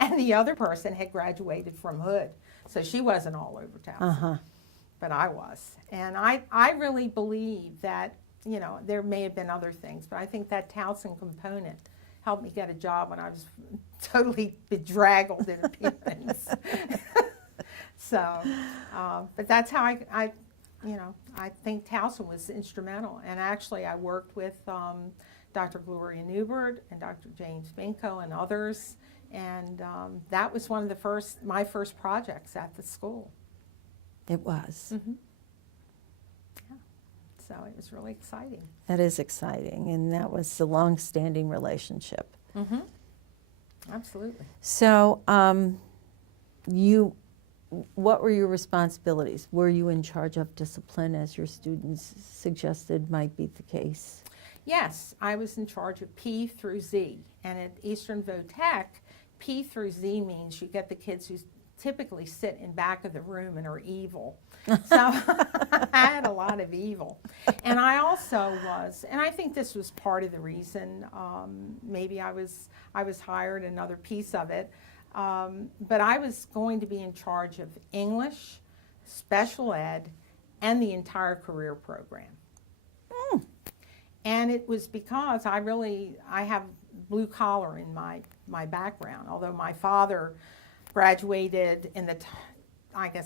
And the other person had graduated from Hood, so she wasn't all over Towson. But I was. And I really believe that, you know, there may have been other things, but I think that Towson component helped me get a job when I was totally bedraggled in opinions. So, but that's how I think Towson was instrumental. And actually I worked with Dr. Gloria Newbert and Dr. James Binko and others, and that was one of my first projects at the school. It was. Yeah. So it was really exciting. That is exciting, and that was a long-standing relationship. Absolutely. So what were your responsibilities? Were you in charge of discipline, as your students suggested might be the case? Yes, I was in charge of P through Z. And at Eastern Votech, P through Z means you get the kids who typically sit in back of the room and are evil. So I had a lot of evil. And I also was, and I think this was part of the reason, maybe I was hired, another piece of it, but I was going to be in charge of English, special ed, and the entire career program. And it was because I have blue collar in my background, although my father graduated in the,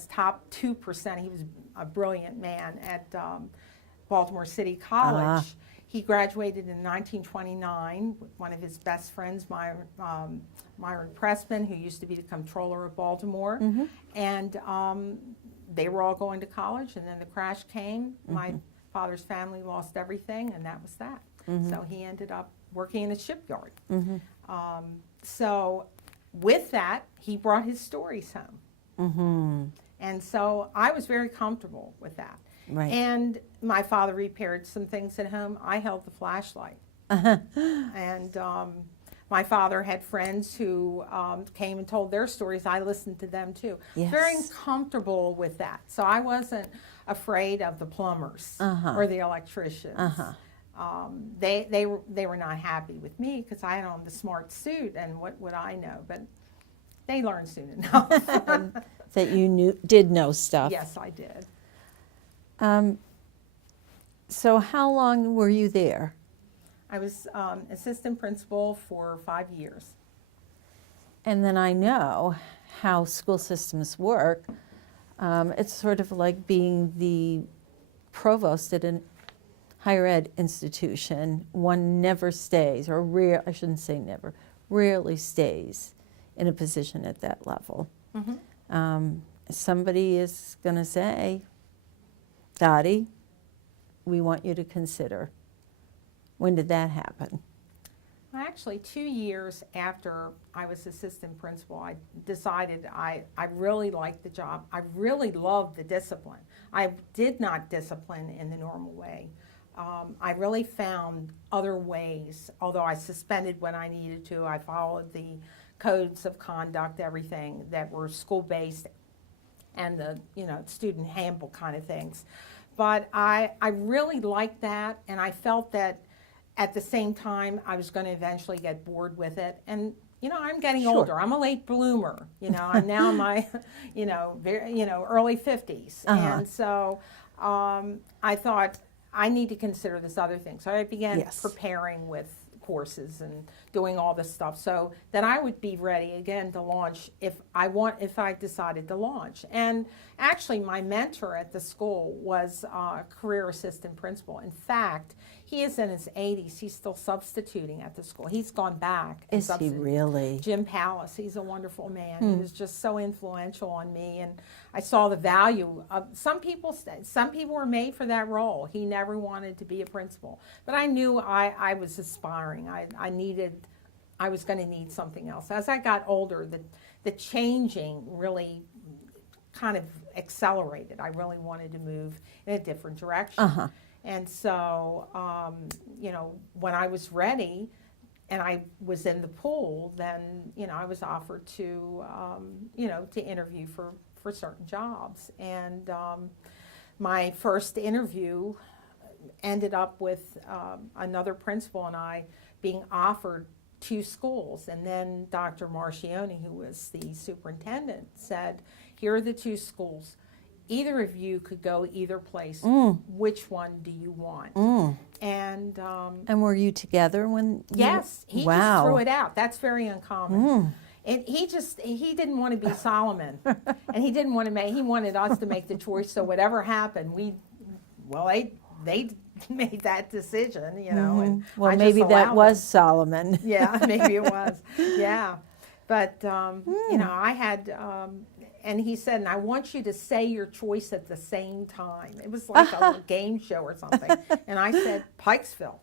top 2%. He was a brilliant man at Baltimore City College. He graduated in 1929 with one of his best friends, Myron Pressman, who used to be the comptroller of Baltimore. And they were all going to college, and then the crash came. My father's family lost everything, and that was that. So he ended up working in a shipyard. So with that, he brought his stories home. And so I was very comfortable with that. Right. And my father repaired some things at home. I held the flashlight. And my father had friends who came and told their stories. I listened to them too. Yes. Very comfortable with that. So I wasn't afraid of the plumbers or the electricians. They were not happy with me because I had on the smart suit, and what would I know? But they learned soon enough. That you did know stuff. Yes, I did. So how long were you there? I was assistant principal for 5 years. And then I know how school systems work. It's sort of like being the provost at a higher ed institution. One never stays, or I shouldn't say never, rarely stays in a position at that level. Somebody is going to say, Dottie, we want you to consider. When did that happen? Well, actually, 2 years after I was assistant principal, I decided I really liked the job. I really loved the discipline. I did not discipline in the normal way. I really found other ways, although I suspended when I needed to. I followed the codes of conduct, everything that were school-based, and the student handbook kind of things. But I really liked that, and I felt that at the same time I was going to eventually get bored with it. And I'm getting older. I'm a late bloomer. I'm now in my early 50s, and so I thought I need to consider this other thing. So I began preparing with courses and doing all this stuff so that I would be ready again to launch if I decided to launch. And actually my mentor at the school was a career assistant principal. In fact, he is in his 80s. He's still substituting at the school. He's gone back. Is he really? Jim Palace. He's a wonderful man. He was just so influential on me, and I saw the value of some people were made for that role. He never wanted to be a principal, but I knew I was aspiring. I was going to need something else. As I got older, the changing really kind of accelerated. I really wanted to move in a different direction. And so, when I was ready and I was in the pool, then, I was offered to, to interview for certain jobs. And my first interview ended up with another principal and I being offered 2 schools. And then Dr. Marchione, who was the superintendent, said, here are the 2 schools. Either of you could go either place. Which one do you want? And were you together when? Yes, he wow. just threw it out. That's very uncommon. And he didn't want to be Solomon, and he didn't want to he wanted us to make the choice. So whatever happened, they made that decision, And well, I maybe just that allowed was them. Solomon. Yeah, maybe it was. Yeah, but I had. And he said, and I want you to say your choice at the same time. It was like a game show or something. And I said, Pikesville.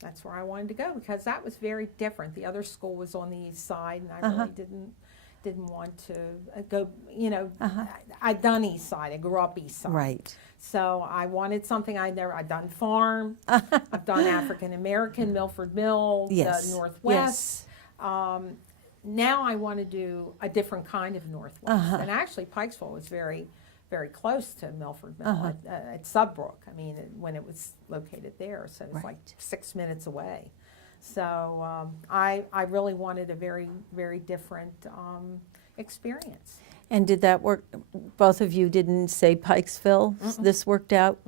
That's where I wanted to go because that was very different. The other school was on the east side, and I really didn't want to go, you know, I'd done East Side, I grew up East Side. Right. So I wanted something I'd done farm, I've done African American, Milford Mill, Yes. the Northwest. Now I want to do a different kind of Northwest. And actually Pikesville was very, very close to Milford Mill at Subbrook. I mean, when it was located there, so it was like 6 minutes away. So I really wanted a very, very different experience. And did that work? Both of you didn't say Pikesville? This worked out?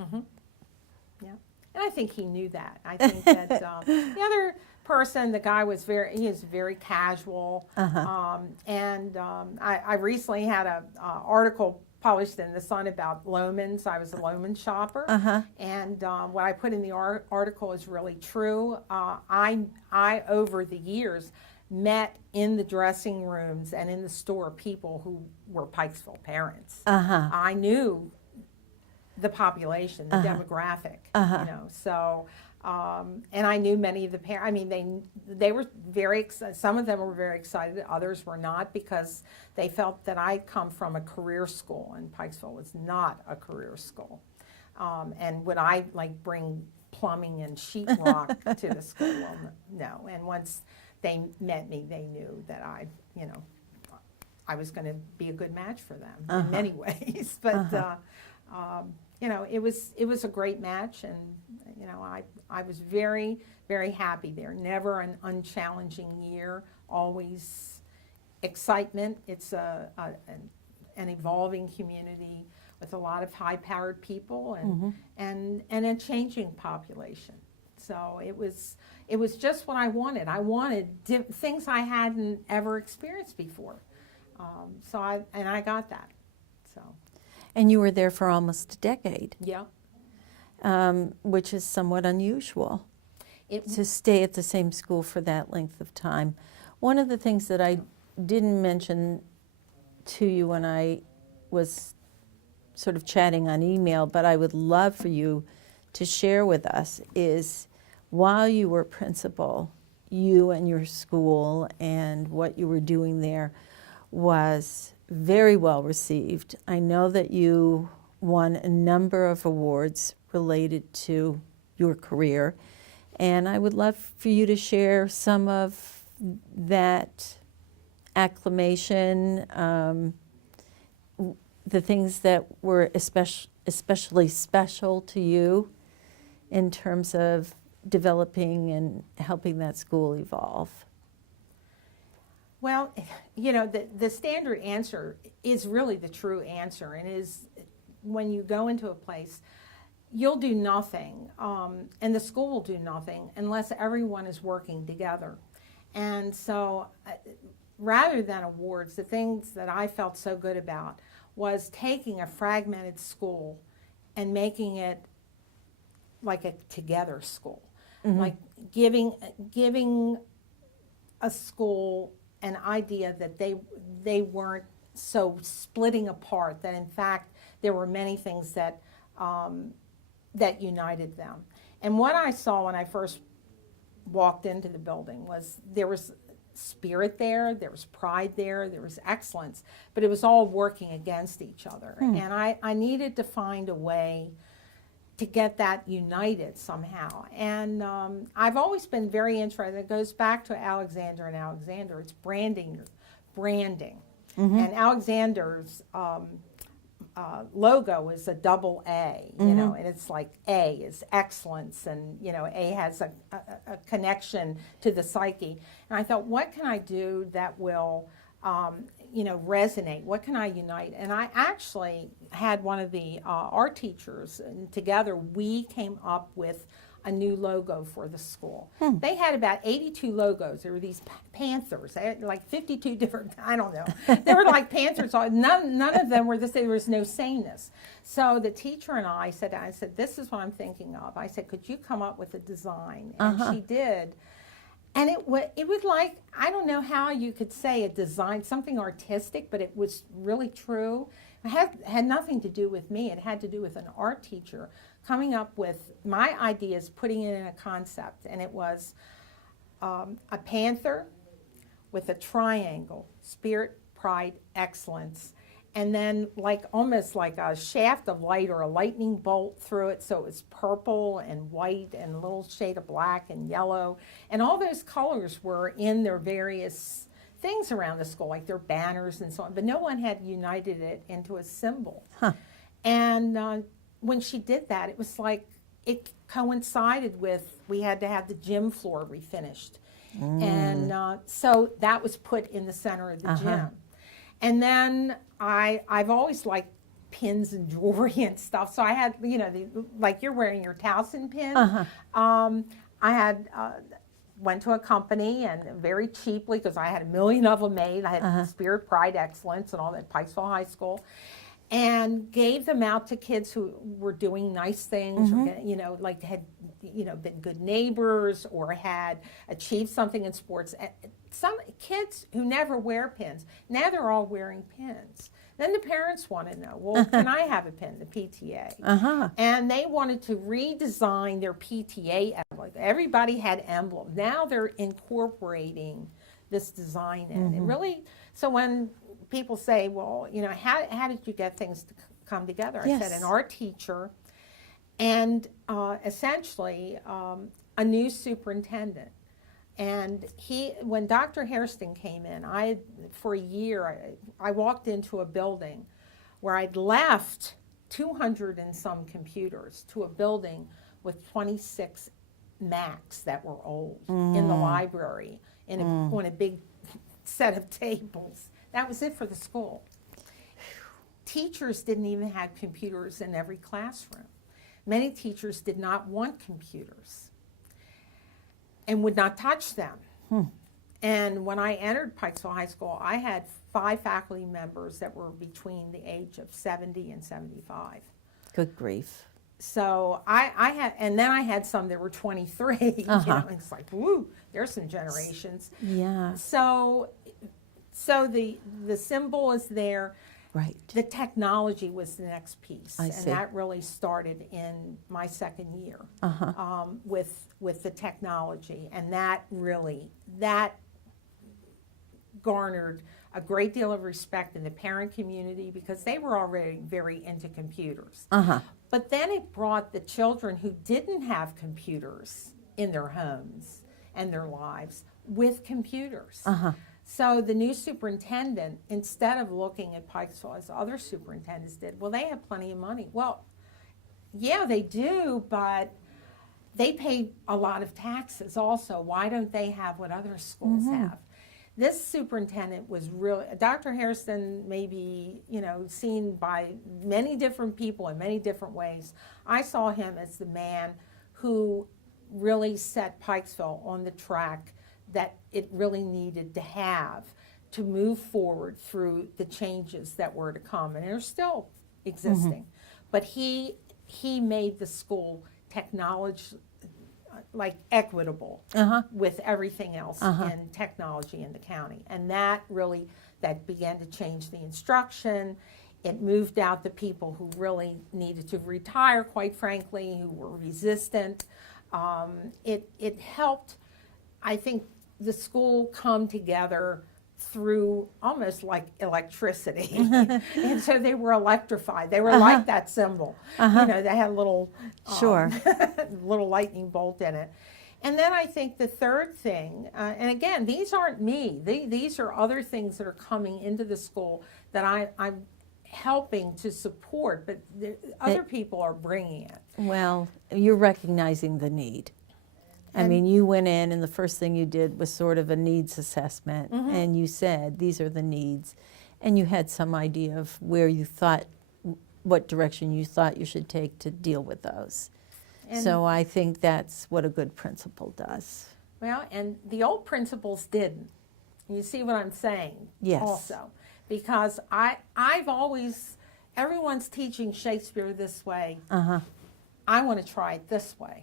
Yeah, and I think he knew that. I think that the other person, the guy was he is very casual. I recently had an article published in the Sun about Lomans. I was a Loman shopper, and what I put in the article is really true. I over the years met in the dressing rooms and in the store people who were Pikesville parents. I knew the population, the demographic, you know. So, and I knew many of the parents. I mean, they were very excited. Some of them were very excited. Others were not, because they felt that I come from a career school, and Pikesville was not a career school. And would I like bring plumbing and sheetrock to the school? Well, no. And once they met me, they knew that I was going to be a good match for them in many ways. But you know, it was a great match, and you know, I was very, very happy there. Never an unchallenging year. Always excitement. It's an evolving community with a lot of high-powered people and a changing population. So it was just what I wanted. I wanted things I hadn't ever experienced before. So I got that. So. And you were there for almost a decade. Yeah. Which is somewhat unusual to stay at the same school for that length of time. One of the things that I didn't mention to you when I was sort of chatting on email, but I would love for you to share with us, is while you were principal, you and your school and what you were doing there was very well received. I know that you won a number of awards related to your career, and I would love for you to share some of that acclamation, the things that were especially special to you in terms of developing and helping that school evolve. Well, you know, the standard answer is really the true answer, and is when you go into a place, you'll do nothing, and the school will do nothing unless everyone is working together. And so rather than awards, the things that I felt so good about was taking a fragmented school and making it like a together school, like giving a school an idea that they weren't so splitting apart, that in fact there were many things that that united them. And what I saw when I first walked into the building was there was spirit there was pride there was excellence, but it was all working against each other. And I needed to find a way to get that united somehow. And I've always been very interested. It goes back to Alexander and Alexander. It's branding. And Alexander's logo is a double A, you know, and it's like A is excellence, and you know, A has a connection to the psyche. And I thought, what can I do that will you know, resonate? What can I unite? And I actually had one of the art teachers, and together we came up with a new logo for the school. They had about 82 logos. There were these panthers, like 52 different, I don't know. They were like panthers. None of them were the same. There was no sameness. So the teacher and I said, this is what I'm thinking of. I said, could you come up with a design? And she did. And it was like, I don't know how you could say a design, something artistic, but it was really true. It had nothing to do with me. It had to do with an art teacher coming up with my ideas, putting it in a concept. And it was a panther with a triangle, spirit, pride, excellence. And then like almost like a shaft of light or a lightning bolt through it. So it was purple and white and a little shade of black and yellow. And all those colors were in their various things around the school, like their banners and so on. But no one had united it into a symbol. Huh. And when she did that, it was like it coincided with we had to have the gym floor refinished. And so that was put in the center of the gym. And then I've always liked pins and jewelry and stuff. So I had, you know, like you're wearing your Towson pin. I had went to a company and very cheaply, because I had a million of them made. I had Spirit, Pride, Excellence and all that, Pikesville High School. And gave them out to kids who were doing nice things, or, you know, like had, you know, been good neighbors or had achieved something in sports. Some kids who never wear pins, now they're all wearing pins. Then the parents want to know, well, can I have a pin, the PTA? And they wanted to redesign their PTA emblem. Everybody had emblems. Now they're incorporating this design in. It really, so when people say, well, you know, how did you get things to come together? I said, an art teacher and essentially a new superintendent. And when Dr. Hairston came in, for a year, I walked into a building where I'd left 200 and some computers to a building with 26 Macs that were old in the library on a big set of tables. That was it for the school. Teachers didn't even have computers in every classroom. Many teachers did not want computers and would not touch them. And when I entered Pikesville High School, I had 5 faculty members that were between the age of 70 and 75. Good grief. So I had, and then I had some that were 23. You know, it's like, woo, there's some generations. Yeah. So the symbol is there. Right. The technology was the next piece, I and see. that really started in my second year with the technology, and that garnered a great deal of respect in the parent community because they were already very into computers. But then it brought the children who didn't have computers in their homes and their lives with computers. So the new superintendent, instead of looking at Pikesville as other superintendents did, well, they have plenty of money. Well, yeah, they do, but they pay a lot of taxes also. Why don't they have what other schools have? This superintendent was really, Dr. Hairston may be, you know, seen by many different people in many different ways. I saw him as the man who really set Pikesville on the track that it really needed to have to move forward through the changes that were to come, and they're still existing. But he made the school technology like equitable with everything else in technology in the county, and that began to change the instruction. It moved out the people who really needed to retire, quite frankly, who were resistant. It helped, I think, the school come together through almost like electricity. And so they were electrified. They were like that symbol. You know, they had a little, little lightning bolt in it. And then I think the third thing, and again, these aren't me. These are other things that are coming into the school that I'm helping to support, but other people are bringing it. Well, you're recognizing the need. I mean, you went in and the first thing you did was sort of a needs assessment, and you said, these are the needs, and you had some idea of where you thought, what direction you thought you should take to deal with those. And so I think that's what a good principal does. Well, and the old principals didn't. You see what I'm saying? Yes. Also, because I've always, everyone's teaching Shakespeare this way. I want to try it this way.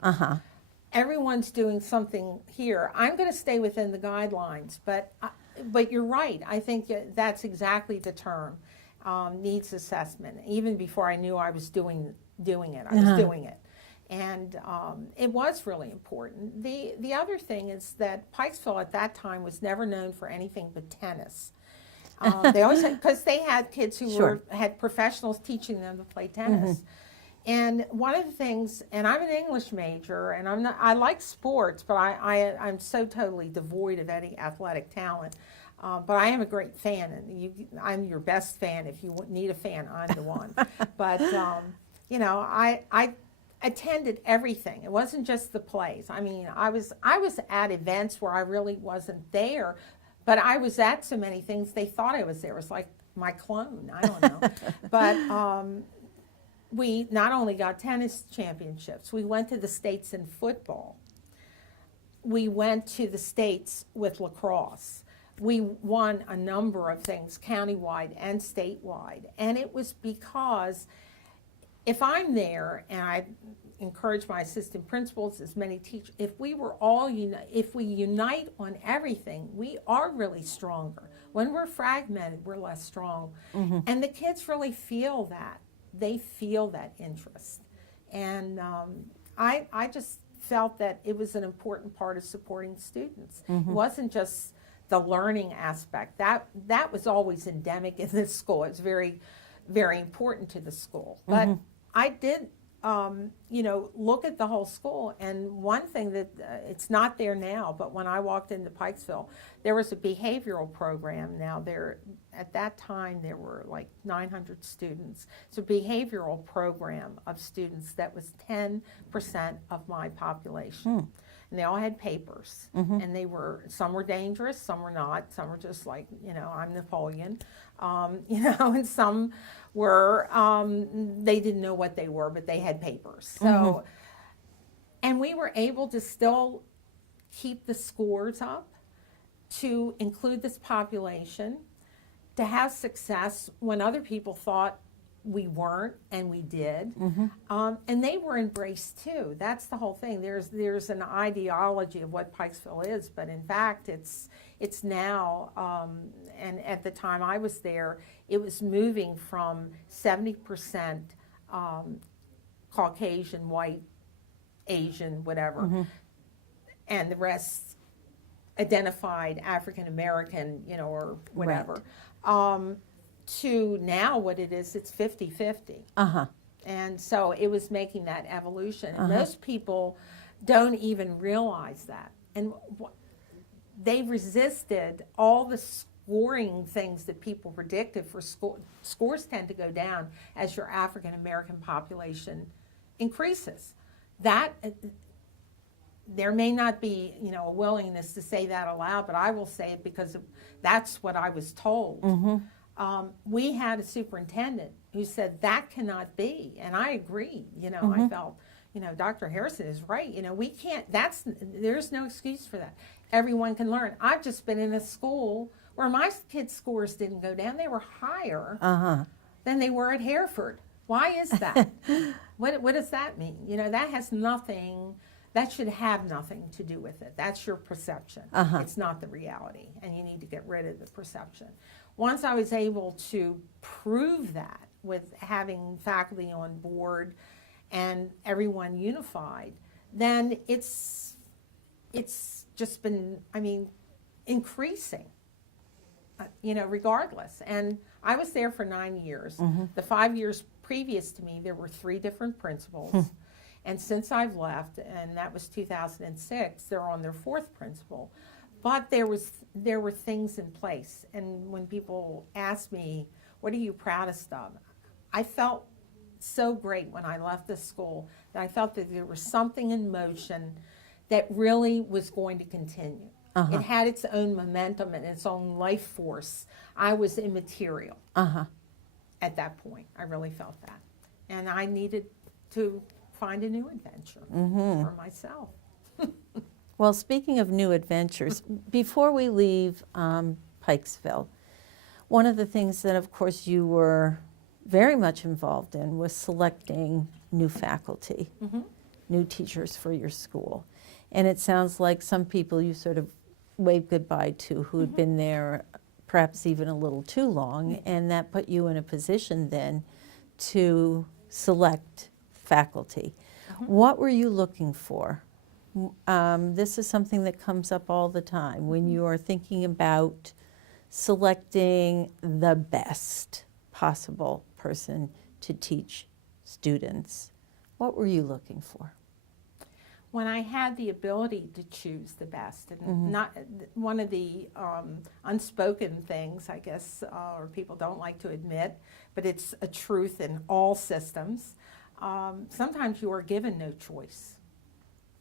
Everyone's doing something here. I'm going to stay within the guidelines, but you're right. I think that's exactly the term, needs assessment. Even before I knew I was doing it, I was doing it. And it was really important. The other thing is that Pikesville at that time was never known for anything but tennis. They always because they had kids who Sure. had professionals teaching them to play tennis. And one of the things, and I'm an English major, and I like sports, but I'm so totally devoid of any athletic talent. But I am a great fan, and I'm your best fan. If you need a fan, I'm the one. But you know, I attended everything. It wasn't just the plays. I mean, I was at events where I really wasn't there, but I was at so many things they thought I was there. It was like my clone. I don't know, but. We not only got tennis championships, we went to the States in football. We went to the States with lacrosse. We won a number of things, countywide and statewide. And it was because if I'm there, and I encourage my assistant principals, as many teachers, if we were all if we unite on everything, we are really stronger. When we're fragmented, we're less strong. And the kids really feel that. They feel that interest. And I just felt that it was an important part of supporting students. It wasn't just the learning aspect. That was always endemic in this school. It's very, very important to the school. But I did, you know, look at the whole school. And one thing that, it's not there now, but when I walked into Pikesville, there was a behavioral program. Now at that time, there were like 900 students. It's a behavioral program of students that was 10% of my population. And they all had papers. And some were dangerous, some were not. Some were just like, you know, I'm Napoleon. You know, and some were, they didn't know what they were, but they had papers. So, and we were able to still keep the scores up, to include this population, to have success when other people thought we weren't, and we did. And they were embraced too. That's the whole thing. There's an ideology of what Pikesville is, but in fact it's now, and at the time I was there, it was moving from 70% Caucasian, white, Asian, whatever, and the rest identified African American, you know, or whatever. Right. To now what it is, it's 50-50. And so it was making that evolution. And most people don't even realize that. And they resisted all the scoring things that people predicted for school. Scores tend to go down as your African American population increases. That there may not be, you know, a willingness to say that aloud, but I will say it because that's what I was told. We had a superintendent who said that cannot be, and I agreed. You know, I felt, you know, Dr. Harrison is right. You know, we can't. There's no excuse for that. Everyone can learn. I've just been in a school where my kids' scores didn't go down; they were higher than they were at Hereford. Why is that? What does that mean? You know, that has nothing. That should have nothing to do with it. That's your perception. It's not the reality, and you need to get rid of the perception. Once I was able to prove that with having faculty on board and everyone unified, then it's just been, I mean, increasing, you know, regardless. And I was there for 9 years. The 5 years previous to me, there were 3 different principals. And since I've left, and that was 2006, they're on their 4th principal. But there were things in place. And when people ask me, what are you proudest of? I felt so great when I left the school that I felt that there was something in motion that really was going to continue. It had its own momentum and its own life force. I was immaterial at that point. I really felt that. And I needed to find a new adventure for myself. Well, speaking of new adventures, before we leave Pikesville, one of the things that, of course, you were very much involved in was selecting new faculty, new teachers for your school. And it sounds like some people you sort of waved goodbye to who had been there perhaps even a little too long, and that put you in a position then to select faculty. What were you looking for? This is something that comes up all the time when you are thinking about selecting the best possible person to teach students, what were you looking for? When I had the ability to choose the best, and not one of the unspoken things, I guess, or people don't like to admit, but it's a truth in all systems. Sometimes you are given no choice.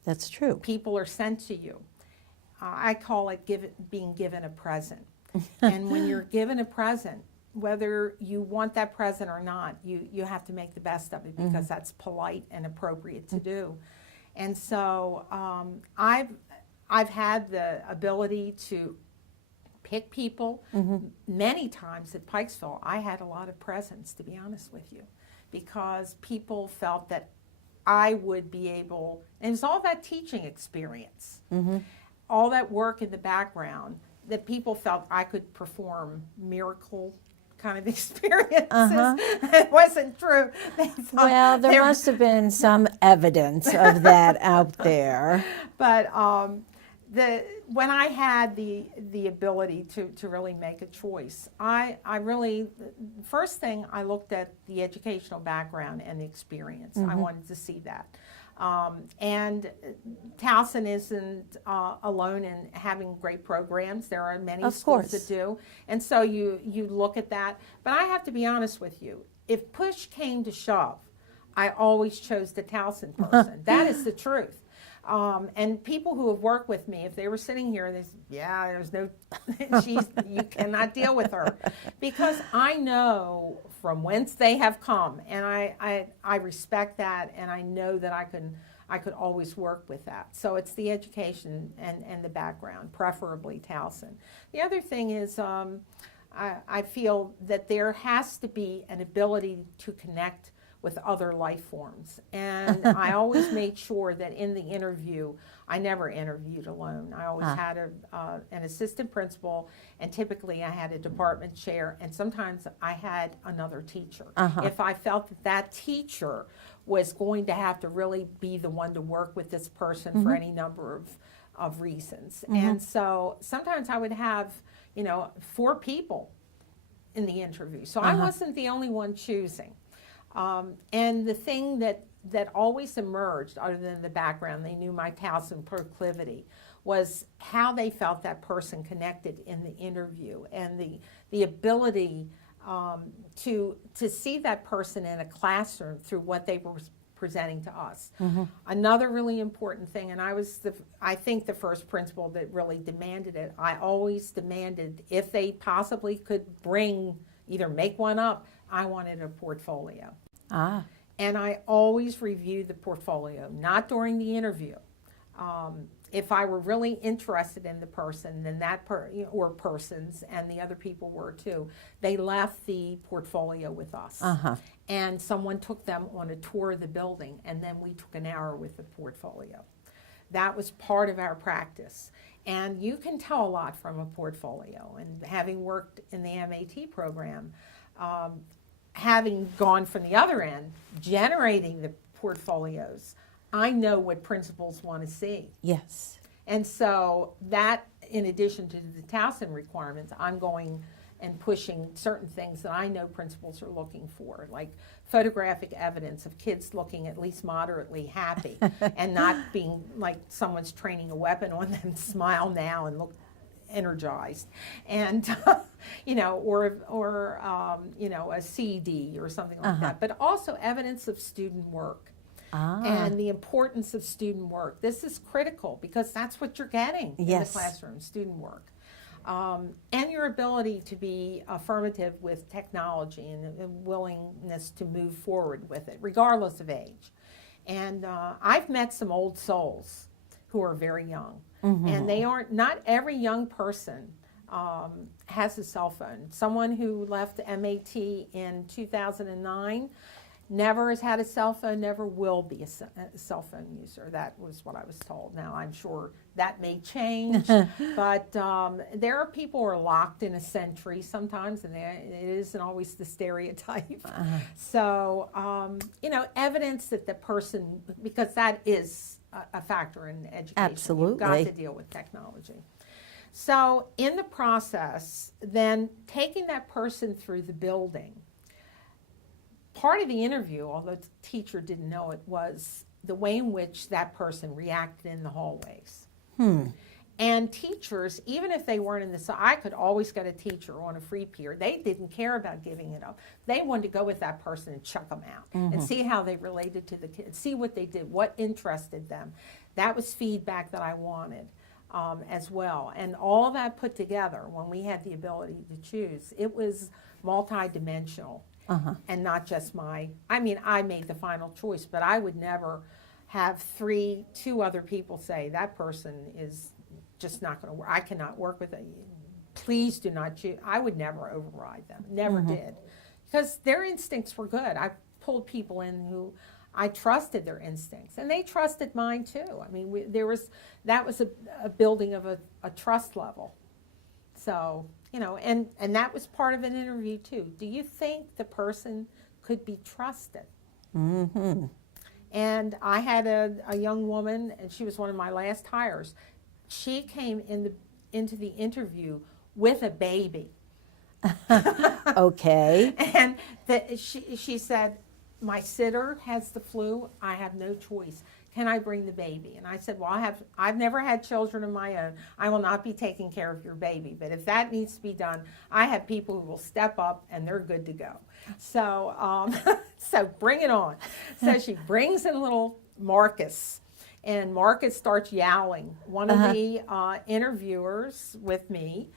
That's true. People are sent to you. I call it being given a present. And when you're given a present, whether you want that present or not, you have to make the best of it because that's polite and appropriate to do. And so I've had the ability to pick people. Many times at Pikesville, I had a lot of presents, to be honest with you, because people felt that I would be able, and it's all that teaching experience, all that work in the background, that people felt I could perform miracle kind of experiences. It wasn't true. Well, there must have been some evidence of that out there. But when I had the ability to really make a choice, I really, first thing I looked at the educational background and the experience. I wanted to see that. And Towson isn't alone in having great programs. There are many schools that do. And so you look at that. But I have to be honest with you. If push came to shove, I always chose the Towson person. That is the truth. And people who have worked with me, if they were sitting here, they said, yeah, there's no, you cannot deal with her. Because I know from whence they have come, and I respect that, and I know that I could always work with that. So it's the education and the background, preferably Towson. The other thing is I feel that there has to be an ability to connect with other life forms. And I always made sure that in the interview, I never interviewed alone. I always had an assistant principal, and typically I had a department chair, and sometimes I had another teacher. If I felt that teacher was going to have to really be the one to work with this person for any number of reasons. And so sometimes I would have, 4 people in the interview. So I wasn't the only one choosing. And the thing that always emerged, other than the background, they knew my Towson proclivity, was how they felt that person connected in the interview, and the ability to see that person in a classroom through what they were presenting to us. Another really important thing, and I think the first principal that really demanded it, I always demanded, if they possibly could either make one up, I wanted a portfolio. And I always reviewed the portfolio, not during the interview. If I were really interested in the person, then or persons, and the other people were too, they left the portfolio with us. And someone took them on a tour of the building, and then we took an hour with the portfolio. That was part of our practice. And you can tell a lot from a portfolio. And having worked in the MAT program, having gone from the other end, generating the portfolios, I know what principals want to see. Yes. And so that, in addition to the Towson requirements, I'm going and pushing certain things that I know principals are looking for, like photographic evidence of kids looking at least moderately happy and not being like someone's training a weapon on them, smile now and look energized, and or a CD or something like that, but also evidence of student work and the importance of student work. This is critical because that's what you're getting in the classroom, student work. And your ability to be affirmative with technology and a willingness to move forward with it, regardless of age. And I've met some old souls who are very young. And not every young person has a cell phone. Someone who left MAT in 2009 never has had a cell phone, never will be a cell phone user. That was what I was told. Now, I'm sure that may change, but there are people who are locked in a century sometimes, and it isn't always the stereotype. So, evidence that the person, because that is a factor in education. Absolutely. You've got to deal with technology. So in the process, then taking that person through the building, part of the interview, although the teacher didn't know it, was the way in which that person reacted in the hallways. And teachers, even if they weren't in the, so I could always get a teacher on a free period. They didn't care about giving it up. They wanted to go with that person and chuck them out and see how they related to the kids, see what they did, what interested them. That was feedback that I wanted as well. And all that put together, when we had the ability to choose, it was multidimensional and not just I made the final choice, but I would never have two other people say, that person is just not going to work. I cannot work with it. Please do not choose. I would never override them. Never did. Because their instincts were good. I pulled people in who I trusted their instincts, and they trusted mine too. I mean, that was a building of a trust level. So, and that was part of an interview too. Do you think the person could be trusted? And I had a young woman, and she was one of my last hires. She came into the interview with a baby. Okay. And she said, my sitter has the flu. I have no choice. Can I bring the baby? And I said, well, I've never had children of my own. I will not be taking care of your baby. But if that needs to be done, I have people who will step up, and they're good to go. So, so bring it on. So she brings in little Marcus. And Marcus starts yowling. One of the interviewers with me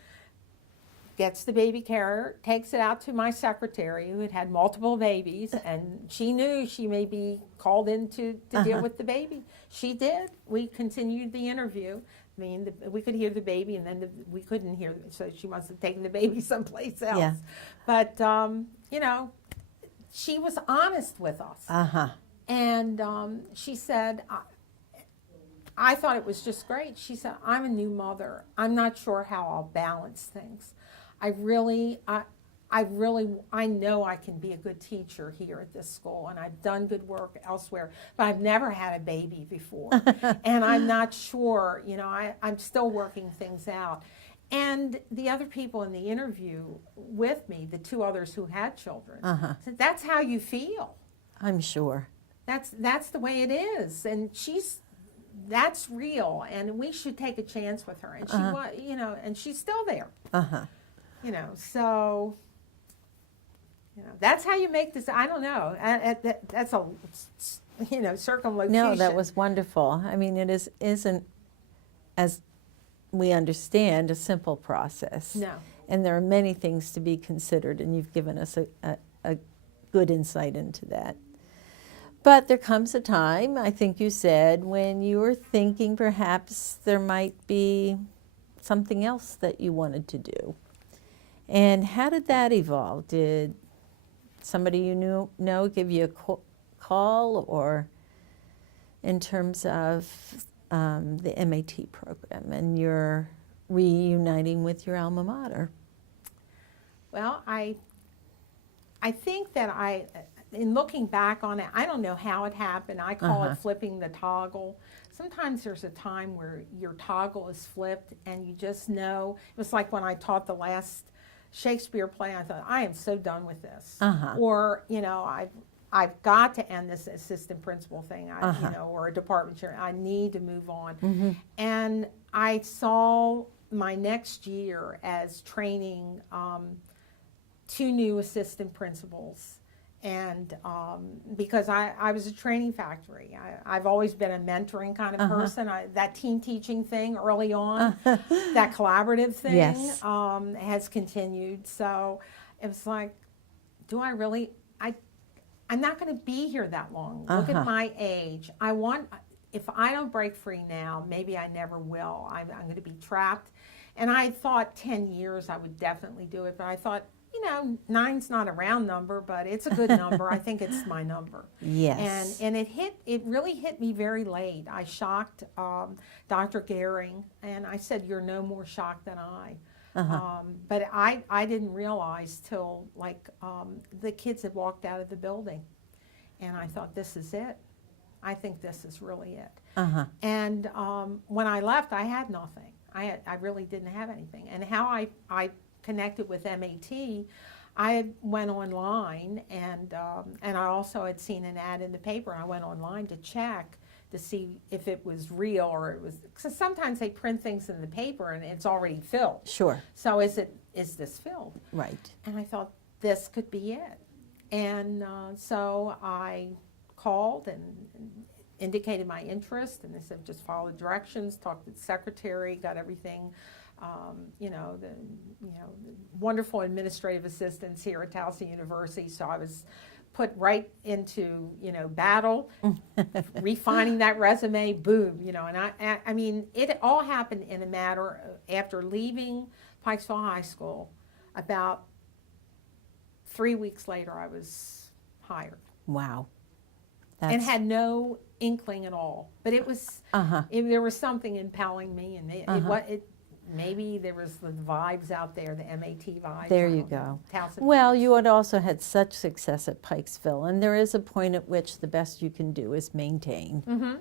gets the baby carrier, takes it out to my secretary who had multiple babies, and she knew she may be called in to deal with the baby. She did. We continued the interview. I mean, we could hear the baby, and then we couldn't hear, so she must have taken the baby someplace else. Yeah. But, she was honest with us. And she said, I thought it was just great. She said, I'm a new mother. I'm not sure how I'll balance things. I know I can be a good teacher here at this school, and I've done good work elsewhere, but I've never had a baby before. And I'm not sure, I'm still working things out. And the other people in the interview with me, the two others who had children, said, that's how you feel. I'm sure. That's the way it is. And that's real, and we should take a chance with her. And she was, and she's still there. So, that's how you make this. I don't know. That's a, circumlocution. No, that was wonderful. I mean, it isn't, as we understand, a simple process. No. And there are many things to be considered, and you've given us a good insight into that. But there comes a time, I think you said, when you were thinking perhaps there might be something else that you wanted to do. And how did that evolve? Did somebody you know give you a call, or in terms of the MAT program and your reuniting with your alma mater? Well, I think that in looking back on it, I don't know how it happened. I call it flipping the toggle. Sometimes there's a time where your toggle is flipped and you just know. It was like when I taught the last Shakespeare play, I thought, I am so done with this. Or, I've got to end this assistant principal thing, or a department chair. I need to move on. And I saw my next year as training 2 new assistant principals. And because I was a training factory. I've always been a mentoring kind of person. That team teaching thing early on, that collaborative thing Yes. Has continued. So it was like, do I really, I'm not going to be here that long. Look at my age. If I don't break free now, maybe I never will. I'm going to be trapped. And I thought 10 years I would definitely do it, but I thought, 9's not a round number, but it's a good number. I think it's my number. Yes. And it really hit me very late. I shocked Dr. Gehring, and I said, you're no more shocked than I. But I didn't realize till the kids had walked out of the building, and I thought, this is it. I think this is really it. And when I left, I had nothing. I really didn't have anything. And how I connected with MAT, I went online, and I also had seen an ad in the paper. I went online to check to see if it was real, or it was, because sometimes they print things in the paper and it's already filled. Sure. So is this filled? Right. And I thought this could be it. And so I called and indicated my interest, and they said just follow directions, talked to the secretary, got everything. The wonderful administrative assistants here at Towson University. So I was put right into, battle, refining that resume, boom, and I mean, it all happened in a matter of, after leaving Pikesville High School, about 3 weeks later, I was hired. Wow. And had no inkling at all. But it was, there was something impelling me, and maybe there was the vibes out there, the MAT vibes. There you go. Towson. Well, you had also had such success at Pikesville, and there is a point at which the best you can do is maintain. Mm-hmm.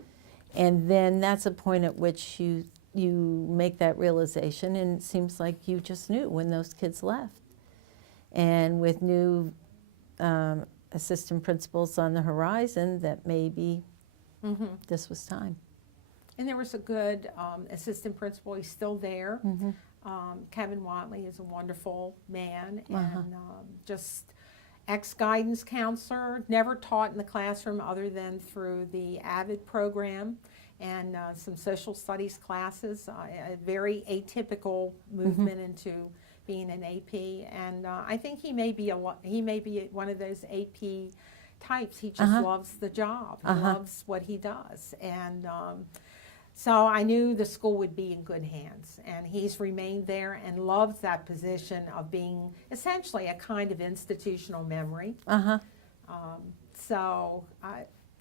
And then that's a point at which you make that realization, and it seems like you just knew when those kids left. And with new assistant principals on the horizon, that maybe this was time. And there was a good assistant principal. He's still there. Mm-hmm. Kevin Watley is a wonderful man, and just ex-guidance counselor, never taught in the classroom other than through the AVID program and some social studies classes, a very atypical movement into being an AP. And I think he may be one of those AP types. He just loves the job. He loves what he does. And so I knew the school would be in good hands, and he's remained there and loves that position of being essentially a kind of institutional memory. So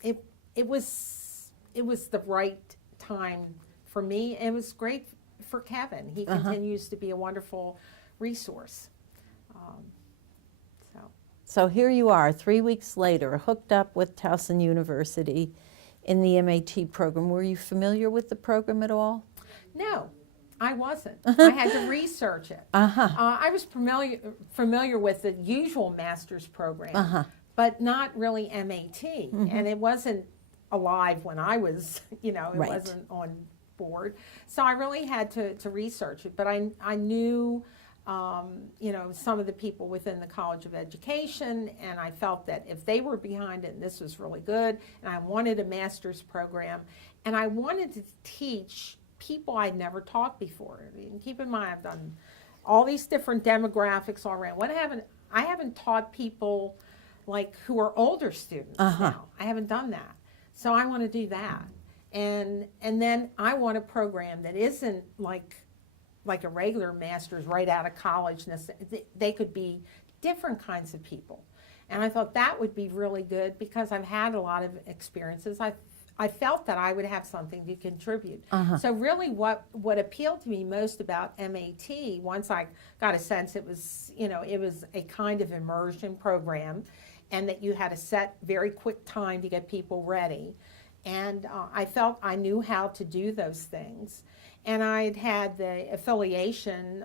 it was the right time for me. It was great for Kevin. He continues to be a wonderful resource. So here you are, 3 weeks later, hooked up with Towson University in the MAT program. Were you familiar with the program at all? No, I wasn't. I had to research it. I was familiar with the usual master's program, but not really MAT. And it wasn't alive when I was, it wasn't on board. So I really had to research it. But I knew, some of the people within the College of Education, and I felt that if they were behind it, and this was really good, and I wanted a master's program, and I wanted to teach people I'd never taught before. I mean, keep in mind, I've done all these different demographics all around. I haven't taught people like who are older students now. I haven't done that. So I want to do that. And then I want a program that isn't like a regular master's right out of college. They could be different kinds of people. And I thought that would be really good because I've had a lot of experiences. I felt that I would have something to contribute. So really what appealed to me most about MAT, once I got a sense it was a kind of immersion program, and that you had a set very quick time to get people ready. And I felt I knew how to do those things. And I'd had the affiliation,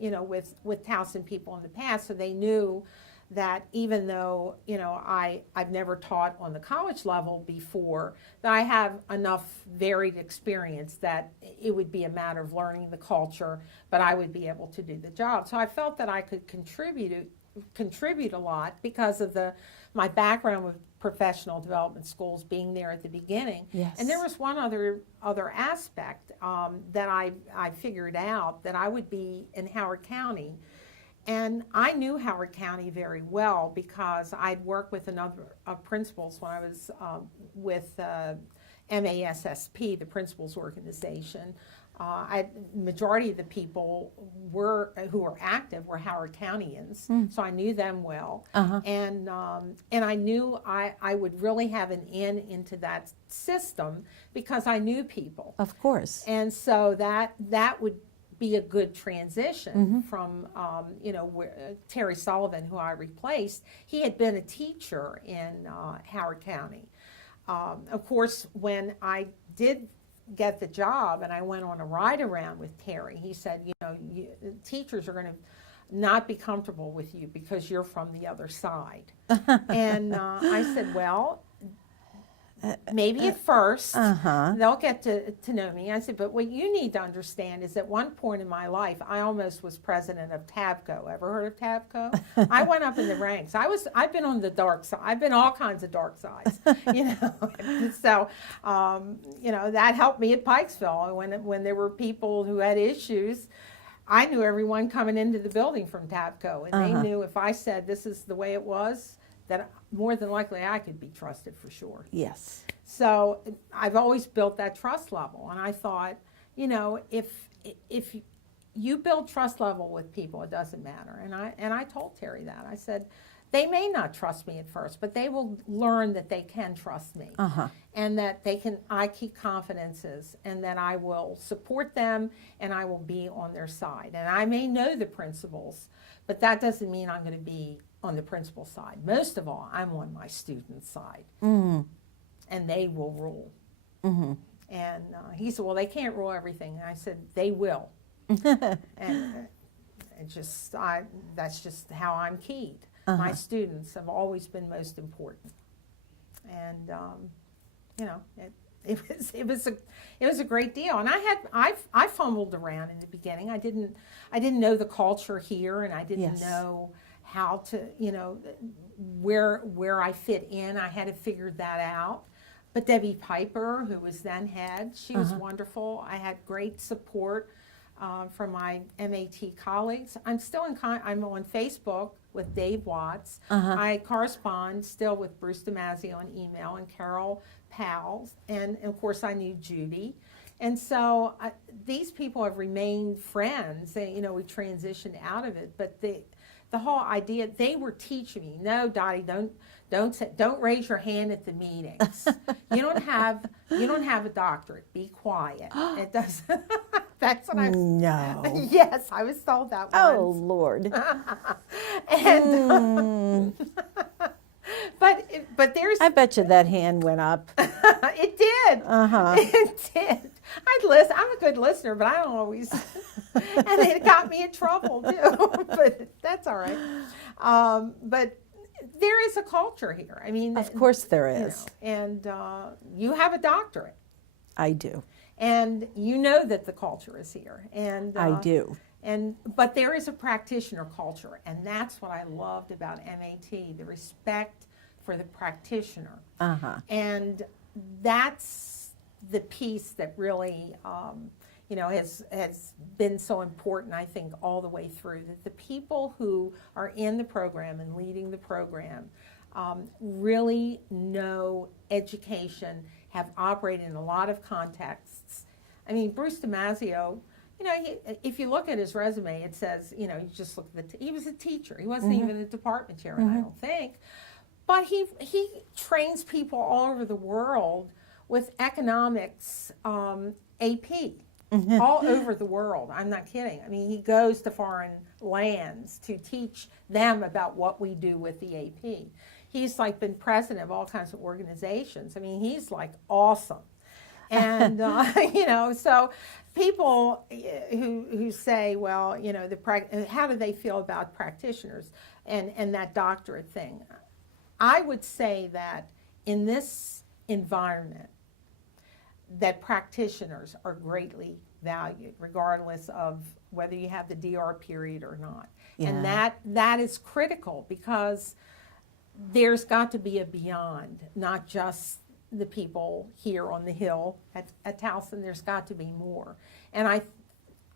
with Towson people in the past, so they knew that even though, I've never taught on the college level before, that I have enough varied experience that it would be a matter of learning the culture, but I would be able to do the job. So I felt that I could contribute a lot because of my background with professional development schools, being there at the beginning. Yes. And there was one other aspect that I figured out, that I would be in Howard County. And I knew Howard County very well because I'd worked with a number of principals when I was with MASSP, the principals organization. Majority of the people who were active were Howard Countyans, so I knew them well, and I knew I would really have an into that system because I knew people. Of course. And so that would be a good transition from Terry Sullivan, who I replaced. He had been a teacher in Howard County. Of course, when I did get the job and I went on a ride around with Terry, he said, you know, teachers are going to not be comfortable with you because you're from the other side. And I said, well, maybe at first they'll get to know me. I said, but what you need to understand is at one point in my life, I almost was president of TABCO. Ever heard of TABCO? I went up in the ranks. I've been on the dark side. I've been all kinds of dark sides, you know. So, you know, that helped me at Pikesville. When there were people who had issues, I knew everyone coming into the building from TABCO, and they knew if I said this is the way it was, that more than likely I could be trusted for sure. Yes. So I've always built that trust level, and I thought, you know, if you build trust level with people, it doesn't matter. And I told Terry that. I said, they may not trust me at first, but they will learn that they can trust me, and that I keep confidences, and that I will support them, and I will be on their side. And I may know the principals, but that doesn't mean I'm going to be on the principal side. Most of all, I'm on my student's side, and they will rule. And he said, well, they can't rule everything. And I said, they will. And that's just how I'm keyed. My students have always been most important. And, you know, it was a great deal. And I fumbled around in the beginning. I didn't know the culture here, and I didn't know how to, you know, where I fit in. I had to figure that out. But Debbie Piper, who was then head, she was wonderful. I had great support from my MAT colleagues. I'm still I'm on Facebook with Dave Watts. I correspond still with Bruce DiMaggio on email, and Carol Powell, and of course I knew Judy. And so these people have remained friends. You know, we transitioned out of it, but the whole idea, they were teaching me, no, Dottie, don't raise your hand at the meetings. You don't have a doctorate. Be quiet. It doesn't. That's what I was. No. Yes, I was told that once. Oh, Lord. And but there's. I bet you that hand went up. It did. It did. I'd listen. I'm a good listener, but I don't always. And it got me in trouble too. But that's all right. But there is a culture here. I mean, Of course there is. You know, and you have a doctorate, I do. and you know that the culture is here. And I do. But there is a practitioner culture, and that's what I loved about MAT, the respect for the practitioner. And that's the piece that really, you know, has been so important, I think, all the way through, that the people who are in the program and leading the program really know education, have operated in a lot of contexts. I mean, Bruce DiMaggio, you know, if you look at his resume, it says, you know, you just look at he was a teacher. He wasn't even a department chair, I don't think. But he trains people all over the world with economics AP. All over the world. I'm not kidding. I mean, he goes to foreign lands to teach them about what we do with the AP. He's like been president of all kinds of organizations. I mean, he's like awesome. And, you know, so people who say, well, you know, how do they feel about practitioners and that doctorate thing? I would say that in this environment, that practitioners are greatly valued, regardless of whether you have the DR period or not. Yeah. And that is critical, because there's got to be a beyond, not just the people here on the Hill at Towson. There's got to be more. And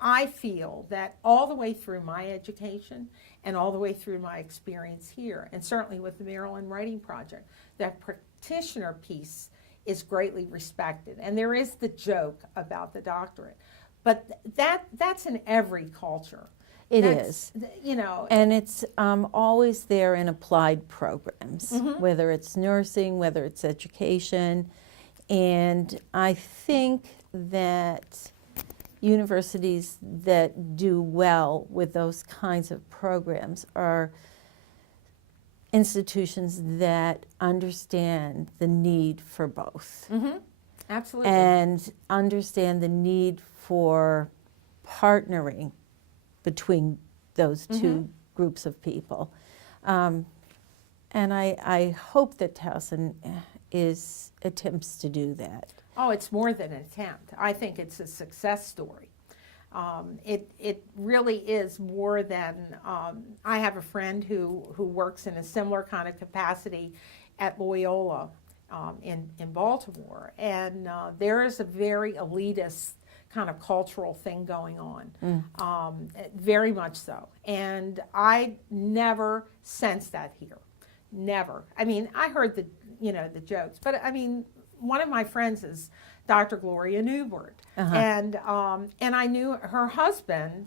I feel that all the way through my education and all the way through my experience here, and certainly with the Maryland Writing Project, that practitioner piece is greatly respected. And there is the joke about the doctorate, but that's in every culture. It is. You know. And it's always there in applied programs, whether it's nursing, whether it's education. And I think that universities that do well with those kinds of programs are institutions that understand the need for both. Absolutely. and understand the need for partnering between those two groups of people. And I hope that Towson attempts to do that. Oh, it's more than an attempt. I think it's a success story. It really is more than, I have a friend who works in a similar kind of capacity at Loyola in Baltimore, and there is a very elitist kind of cultural thing going on, very much so. And I never sensed that here, never. I mean, I heard the jokes, but I mean, one of my friends is Dr. Gloria Newbert, and I knew her husband.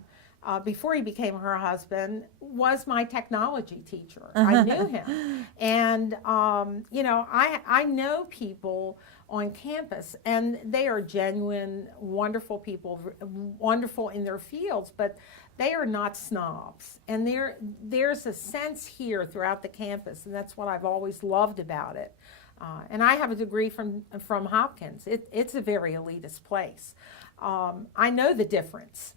Before he became her husband, was my technology teacher. I knew him. And, I know people on campus, and they are genuine, wonderful people, wonderful in their fields, but they are not snobs. And there's a sense here throughout the campus, and that's what I've always loved about it. And I have a degree from Hopkins. It's a very elitist place. I know the difference,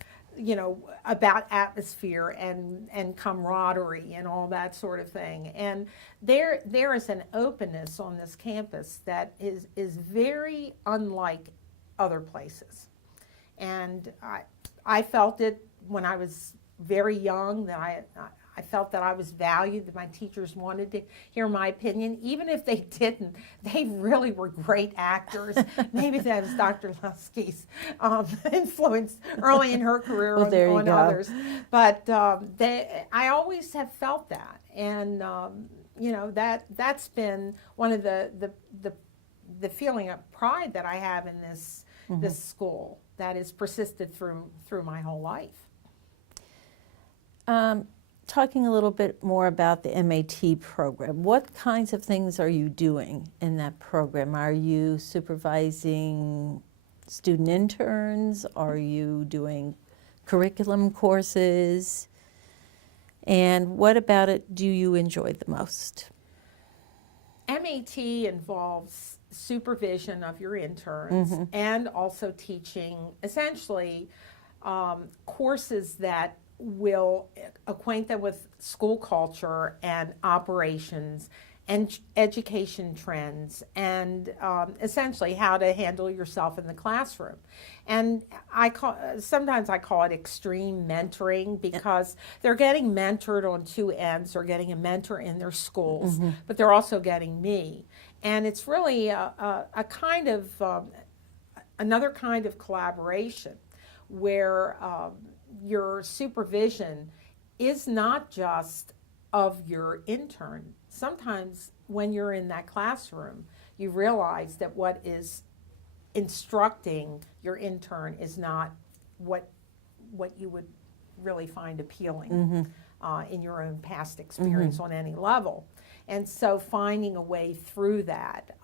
about atmosphere and camaraderie and all that sort of thing. And there is an openness on this campus that is very unlike other places. And I felt it when I was very young, that I felt that I was valued, that my teachers wanted to hear my opinion. Even if they didn't, they really were great actors. Maybe that was Dr. Lusky's influence early in her career on others. But I always have felt that. And, that's been one of the feeling of pride that I have in this school that has persisted through my whole life. Talking a little bit more about the MAT program, what kinds of things are you doing in that program? Are you supervising student interns? Are you doing curriculum courses? And what about it do you enjoy the most? MAT involves supervision of your interns and also teaching essentially courses that will acquaint them with school culture and operations and education trends and essentially how to handle yourself in the classroom. And sometimes I call it extreme mentoring, because they're getting mentored on two ends. They're getting a mentor in their schools, but they're also getting me. And it's really a kind of, another kind of collaboration where your supervision is not just of your intern. Sometimes when you're in that classroom, you realize that what is instructing your intern is not what you would really find appealing in your own past experience on any level. And so finding a way through that.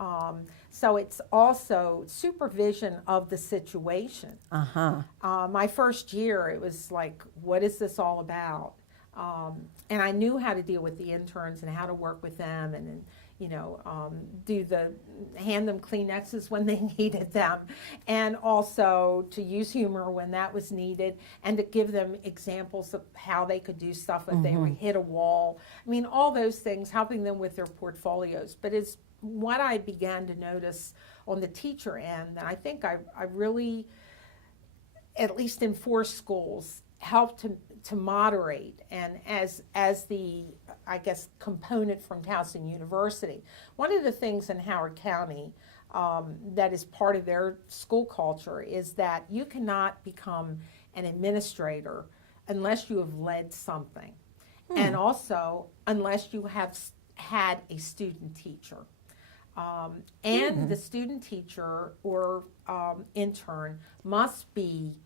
So it's also supervision of the situation. My first year, it was like, what is this all about? And I knew how to deal with the interns and how to work with them and hand them Kleenexes when they needed them, and also to use humor when that was needed, and to give them examples of how they could do stuff if they would hit a wall. I mean, all those things, helping them with their portfolios. But it's what I began to notice on the teacher end that I think I really, at least in 4 schools, helped to moderate, and as the, I guess, component from Towson University. One of the things in Howard County that is part of their school culture is that you cannot become an administrator unless you have led something, and also unless you have had a student teacher. And the student teacher or intern must be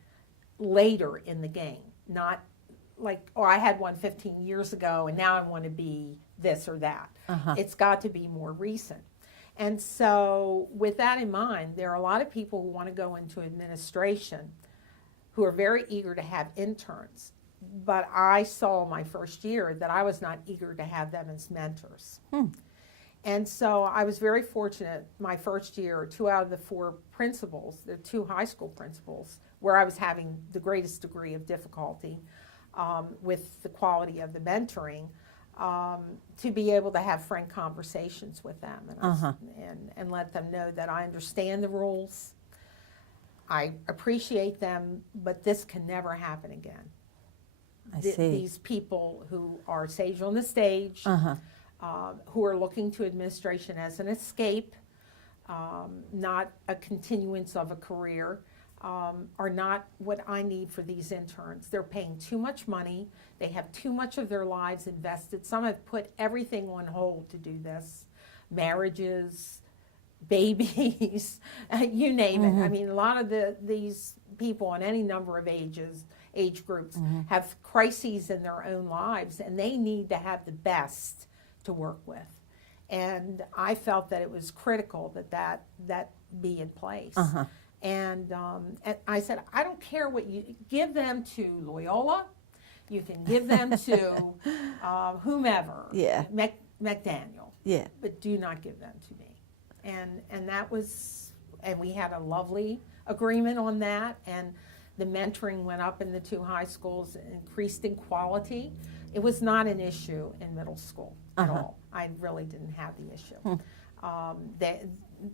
later in the game, not like, oh, I had one 15 years ago and now I want to be this or that. It's got to be more recent. And so with that in mind, there are a lot of people who want to go into administration who are very eager to have interns. But I saw my first year that I was not eager to have them as mentors. And so I was very fortunate my first year, 2 out of the 4 principals, the 2 high school principals, where I was having the greatest degree of difficulty with the quality of the mentoring, to be able to have frank conversations with them and let them know that I understand the rules, I appreciate them, but this can never happen again. I see. These people who are sage on the stage, who are looking to administration as an escape, not a continuance of a career, are not what I need for these interns. They're paying too much money. They have too much of their lives invested. Some have put everything on hold to do this. Marriages, babies, you name it. I mean, a lot of these people on any number of age groups have crises in their own lives, and they need to have the best to work with. And I felt that it was critical that be in place. And I said, I don't care what you give them to Loyola, you can give them to whomever, McDaniel, but do not give them to me. And that was, and we had a lovely agreement on that, and the mentoring went up in the 2 high schools, increased in quality. It was not an issue in middle school at all. I really didn't have the issue.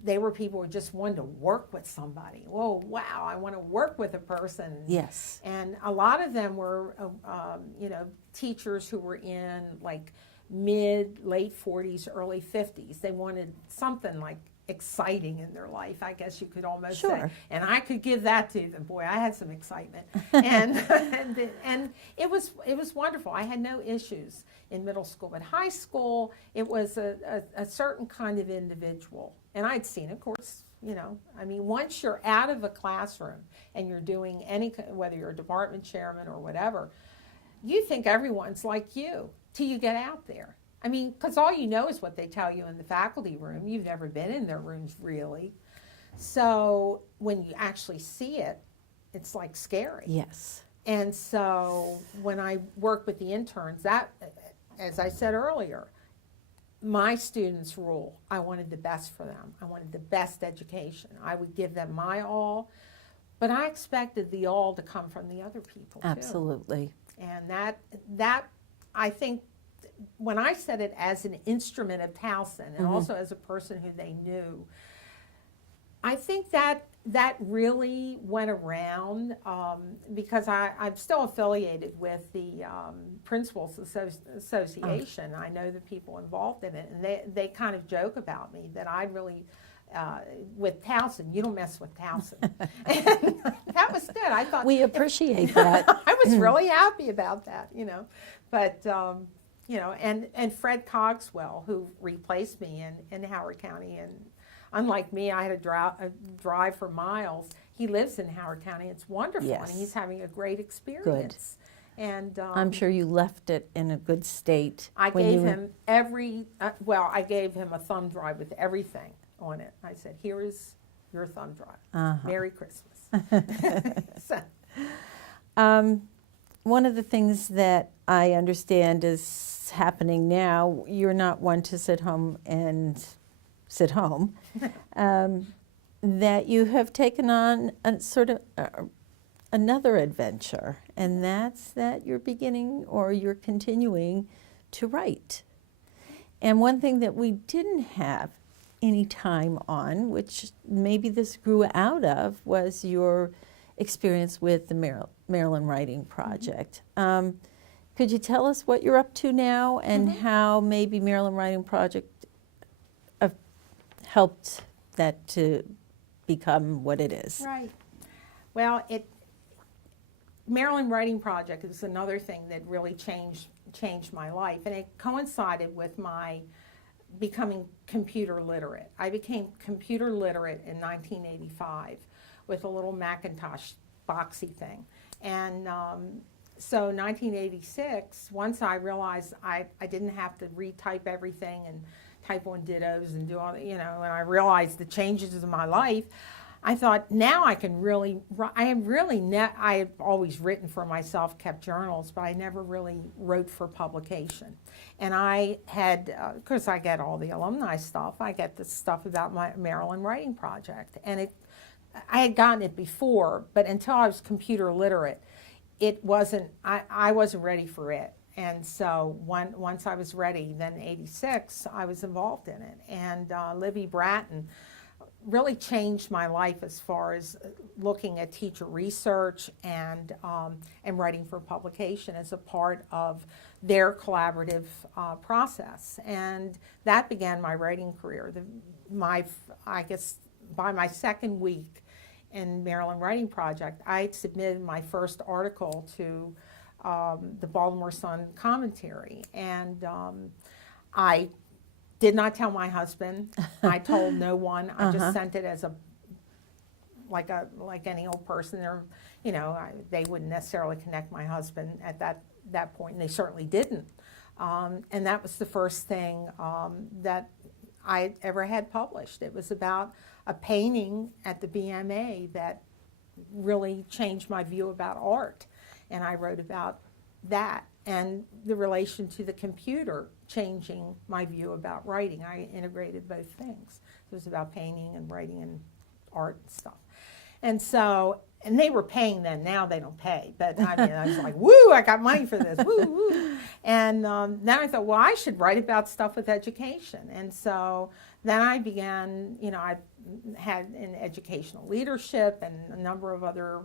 They were people who just wanted to work with somebody. Whoa, wow, I want to work with a person. Yes. And a lot of them were, teachers who were in like late 40s, early 50s. They wanted something like exciting in their life, I guess you could almost say. And I could give that to them. Boy, I had some excitement. and it was wonderful. I had no issues in middle school. But high school, it was a certain kind of individual. And I'd seen, of course, I mean, once you're out of a classroom and you're doing whether you're a department chairman or whatever, you think everyone's like you till you get out there. I mean, because all you know is what they tell you in the faculty room. You've never been in their rooms, really. So when you actually see it, it's like scary. Yes. And so when I work with the interns, that, as I said earlier, my students rule. I wanted the best for them. I wanted the best education. I would give them my all, but I expected the all to come from the other people, too. Absolutely. And that I think, when I said it as an instrument of Towson and also as a person who they knew, I think that really went around because I'm still affiliated with the Principals Association. I know the people involved in it, and they kind of joke about me that I really, with Towson, you don't mess with Towson. And that was good. I thought we appreciate that. I was really happy about that, But and Fred Cogswell, who replaced me in Howard County, and unlike me, I had to drive for miles. He lives in Howard County. It's wonderful, and he's having a great experience. Good. And I'm sure you left it in a good state. I gave him I gave him a thumb drive with everything on it. I said, "Here is your thumb drive. Merry Christmas." So. One of the things that I understand is happening now, you're not one to sit home, that you have taken on a sort of another adventure, and that's that you're beginning or you're continuing to write. And one thing that we didn't have any time on, which maybe this grew out of, was your experience with the Maryland Writing Project. Could you tell us what you're up to now and how maybe Maryland Writing Project helped that to become what it is? Right. Well, Maryland Writing Project is another thing that really changed my life, and it coincided with my becoming computer literate. I became computer literate in 1985 with a little Macintosh boxy thing. And so 1986, once I realized I didn't have to retype everything and type on dittos and do all, and I realized the changes in my life, I thought, now I can really, I have always written for myself, kept journals, but I never really wrote for publication. And I had, of course I get all the alumni stuff, I get the stuff about my Maryland Writing Project. And I had gotten it before, but until I was computer literate, it wasn't, I wasn't ready for it. And so once I was ready, then in '86, I was involved in it. And Libby Bratton really changed my life as far as looking at teacher research and writing for publication as a part of their collaborative process. And that began my writing career. I guess by my second week in Maryland Writing Project, I had submitted my first article to the Baltimore Sun commentary. And I did not tell my husband. I told no one. I just sent it as like any old person. They wouldn't necessarily connect my husband at that point, and they certainly didn't. And that was the first thing that I ever had published. It was about a painting at the BMA that really changed my view about art, and I wrote about that and the relation to the computer changing my view about writing. I integrated both things. It was about painting and writing and art and stuff. And so, and they were paying then. Now they don't pay. But I mean, I was like, woo, I got money for this, woo, woo. And then I thought, well, I should write about stuff with education. And so then I began, I had in educational leadership and a number of other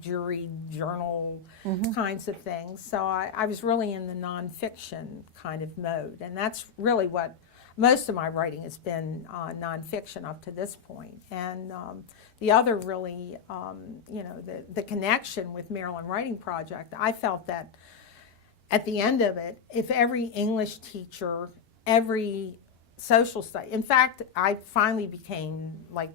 jury, journal kinds of things. So I was really in the nonfiction kind of mode. And that's really what most of my writing has been, nonfiction up to this point. And the other really, the connection with Maryland Writing Project, I felt that at the end of it, if every English teacher, every social study. In fact, I finally became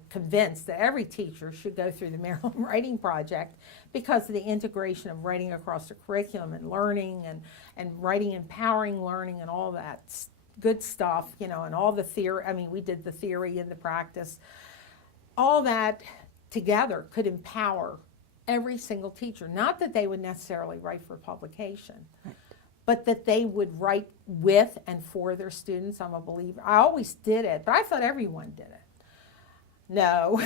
convinced that every teacher should go through the Maryland Writing Project because of the integration of writing across the curriculum and learning and writing empowering learning and all that good stuff, and all the theory. I mean, we did the theory and the practice. All that together could empower every single teacher. Not that they would necessarily write for publication. Right. But that they would write with and for their students. I'm a believer. I always did it, but I thought everyone did it. No,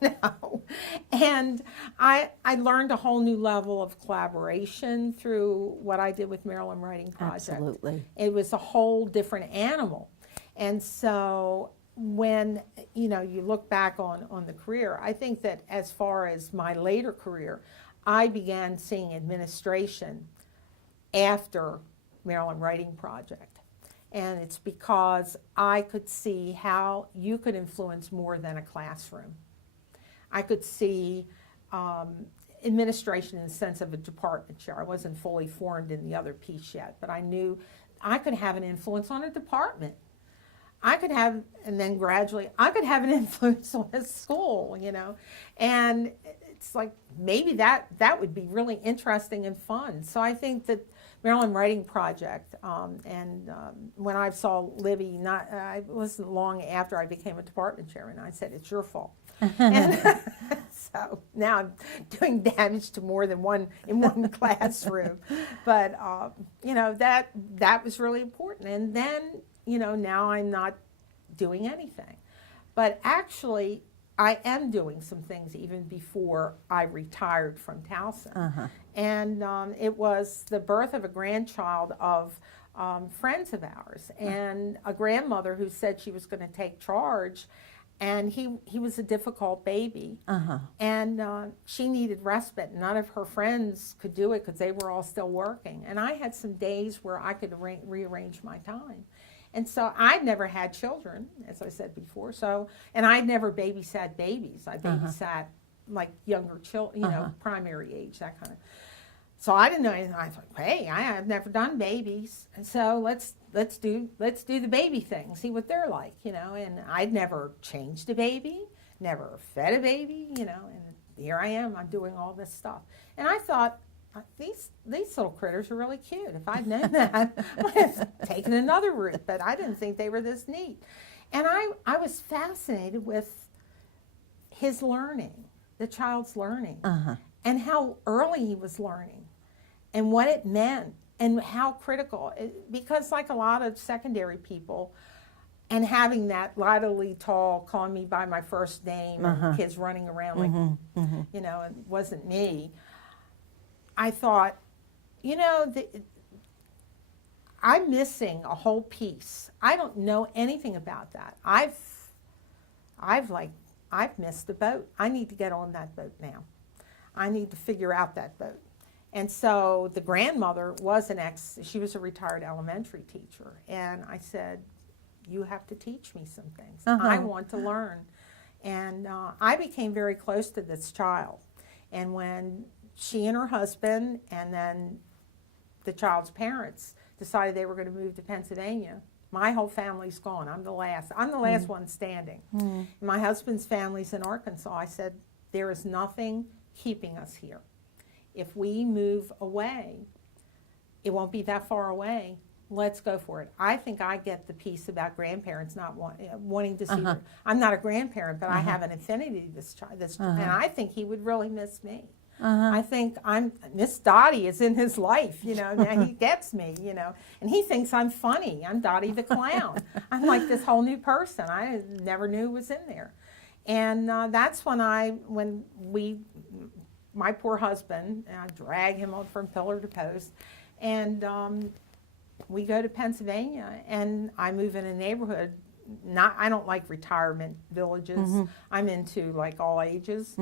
no. And I learned a whole new level of collaboration through what I did with Maryland Writing Project. Absolutely. It was a whole different animal. And so when, you look back on the career, I think that as far as my later career, I began seeing administration after Maryland Writing Project. And it's because I could see how you could influence more than a classroom. I could see administration in the sense of a department chair. I wasn't fully formed in the other piece yet, but I knew I could have an influence on a department. I could have, and then gradually, I could have an influence on a school, And it's like, maybe that would be really interesting and fun. So I think that Maryland Writing Project, when I saw Libby, it wasn't long after I became a department chairman, I said, it's your fault. And so now I'm doing damage to more than one in one classroom. But, that was really important. And then, now I'm not doing anything. But actually, I am doing some things even before I retired from Towson. And it was the birth of a grandchild of friends of ours, and a grandmother who said she was going to take charge, and he was a difficult baby, and she needed respite. None of her friends could do it because they were all still working, and I had some days where I could rearrange my time. And so I'd never had children, as I said before. So, and I'd never babysat babies. I babysat younger children, primary age, that kind of. So I didn't know anything. I thought, hey, I have never done babies, and so let's do the baby thing, see what they're like, And I'd never changed a baby, never fed a baby, And here I am, I'm doing all this stuff, and I thought, these little critters are really cute. If I'd known that, I would have taken another route, but I didn't think they were this neat. And I was fascinated with his learning, the child's learning, Uh-huh. and how early he was learning, and what it meant, and how critical. Because like a lot of secondary people, and having that Lila Tall calling me by my first name, and kids running around like, you know, it wasn't me. I thought, you know, I'm missing a whole piece. I don't know anything about that. I've missed the boat. I need to get on that boat now. I need to figure out that boat. And so the grandmother was she was a retired elementary teacher. And I said, you have to teach me some things. I want to learn. And I became very close to this child. And when she and her husband and then the child's parents decided they were going to move to Pennsylvania, my whole family's gone. I'm the last one standing. My husband's family's in Arkansas. I said, there is nothing keeping us here. If we move away, it won't be that far away. Let's go for it. I think I get the piece about grandparents not wanting to see I'm not a grandparent, but I have an affinity to this child. And I think he would really miss me. I think Miss Dottie is in his life, you know, now he gets me, you know, and he thinks I'm funny. I'm Dottie the clown. I'm like this whole new person I never knew was in there. And that's when my poor husband, and I drag him on from pillar to post, and we go to Pennsylvania, and I move in a neighborhood. I don't like retirement villages. I'm into like all ages.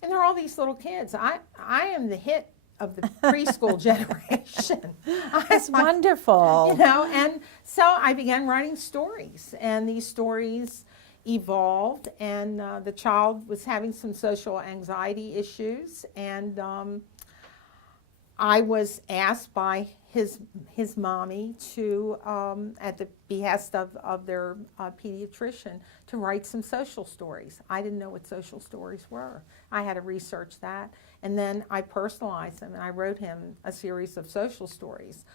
And there are all these little kids. I am the hit of the preschool generation. That's wonderful. You know, and so I began writing stories, and these stories evolved, and the child was having some social anxiety issues, and I was asked by his mommy to, at the behest of their pediatrician, to write some social stories. I didn't know what social stories were. I had to research that, and then I personalized them, and I wrote him a series of social stories.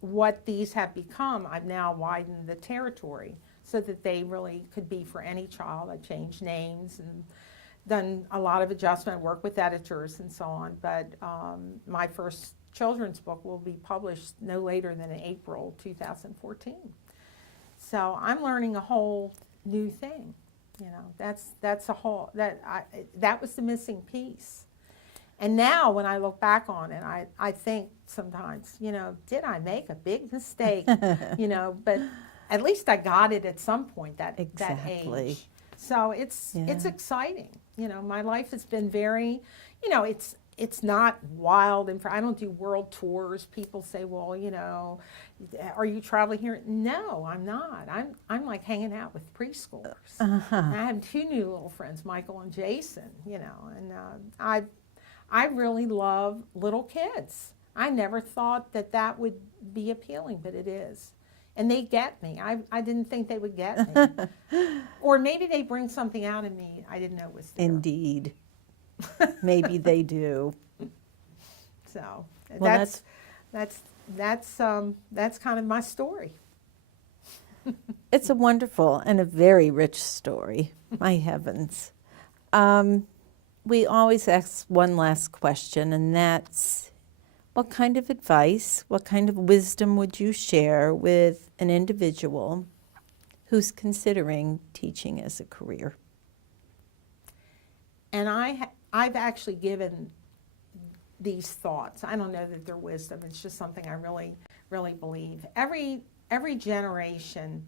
What these have become, I've now widened the territory so that they really could be for any child. I changed names and done a lot of adjustment work with editors and so on, but my first children's book will be published no later than in April 2014. So I'm learning a whole new thing, you know. That was the missing piece. And now when I look back on it, I think sometimes, you know, did I make a big mistake? You know, but at least I got it at some point, that age. So it's exciting. You know, my life has been very, you know, it's not wild, and I don't do world tours. People say, well, you know, are you traveling here? No, I'm not. I'm like hanging out with preschoolers. And I have two new little friends, Michael and Jason, you know, and I really love little kids. I never thought that would be appealing, but it is. And they get me. I didn't think they would get me. Or maybe they bring something out of me I didn't know was there. Indeed. Maybe they do. So well, that's kind of my story. It's a wonderful and a very rich story. My heavens. We always ask one last question, and that's, what kind of advice, what kind of wisdom would you share with an individual who's considering teaching as a career? And I've actually given these thoughts. I don't know that they're wisdom. It's just something I really, really believe. Every generation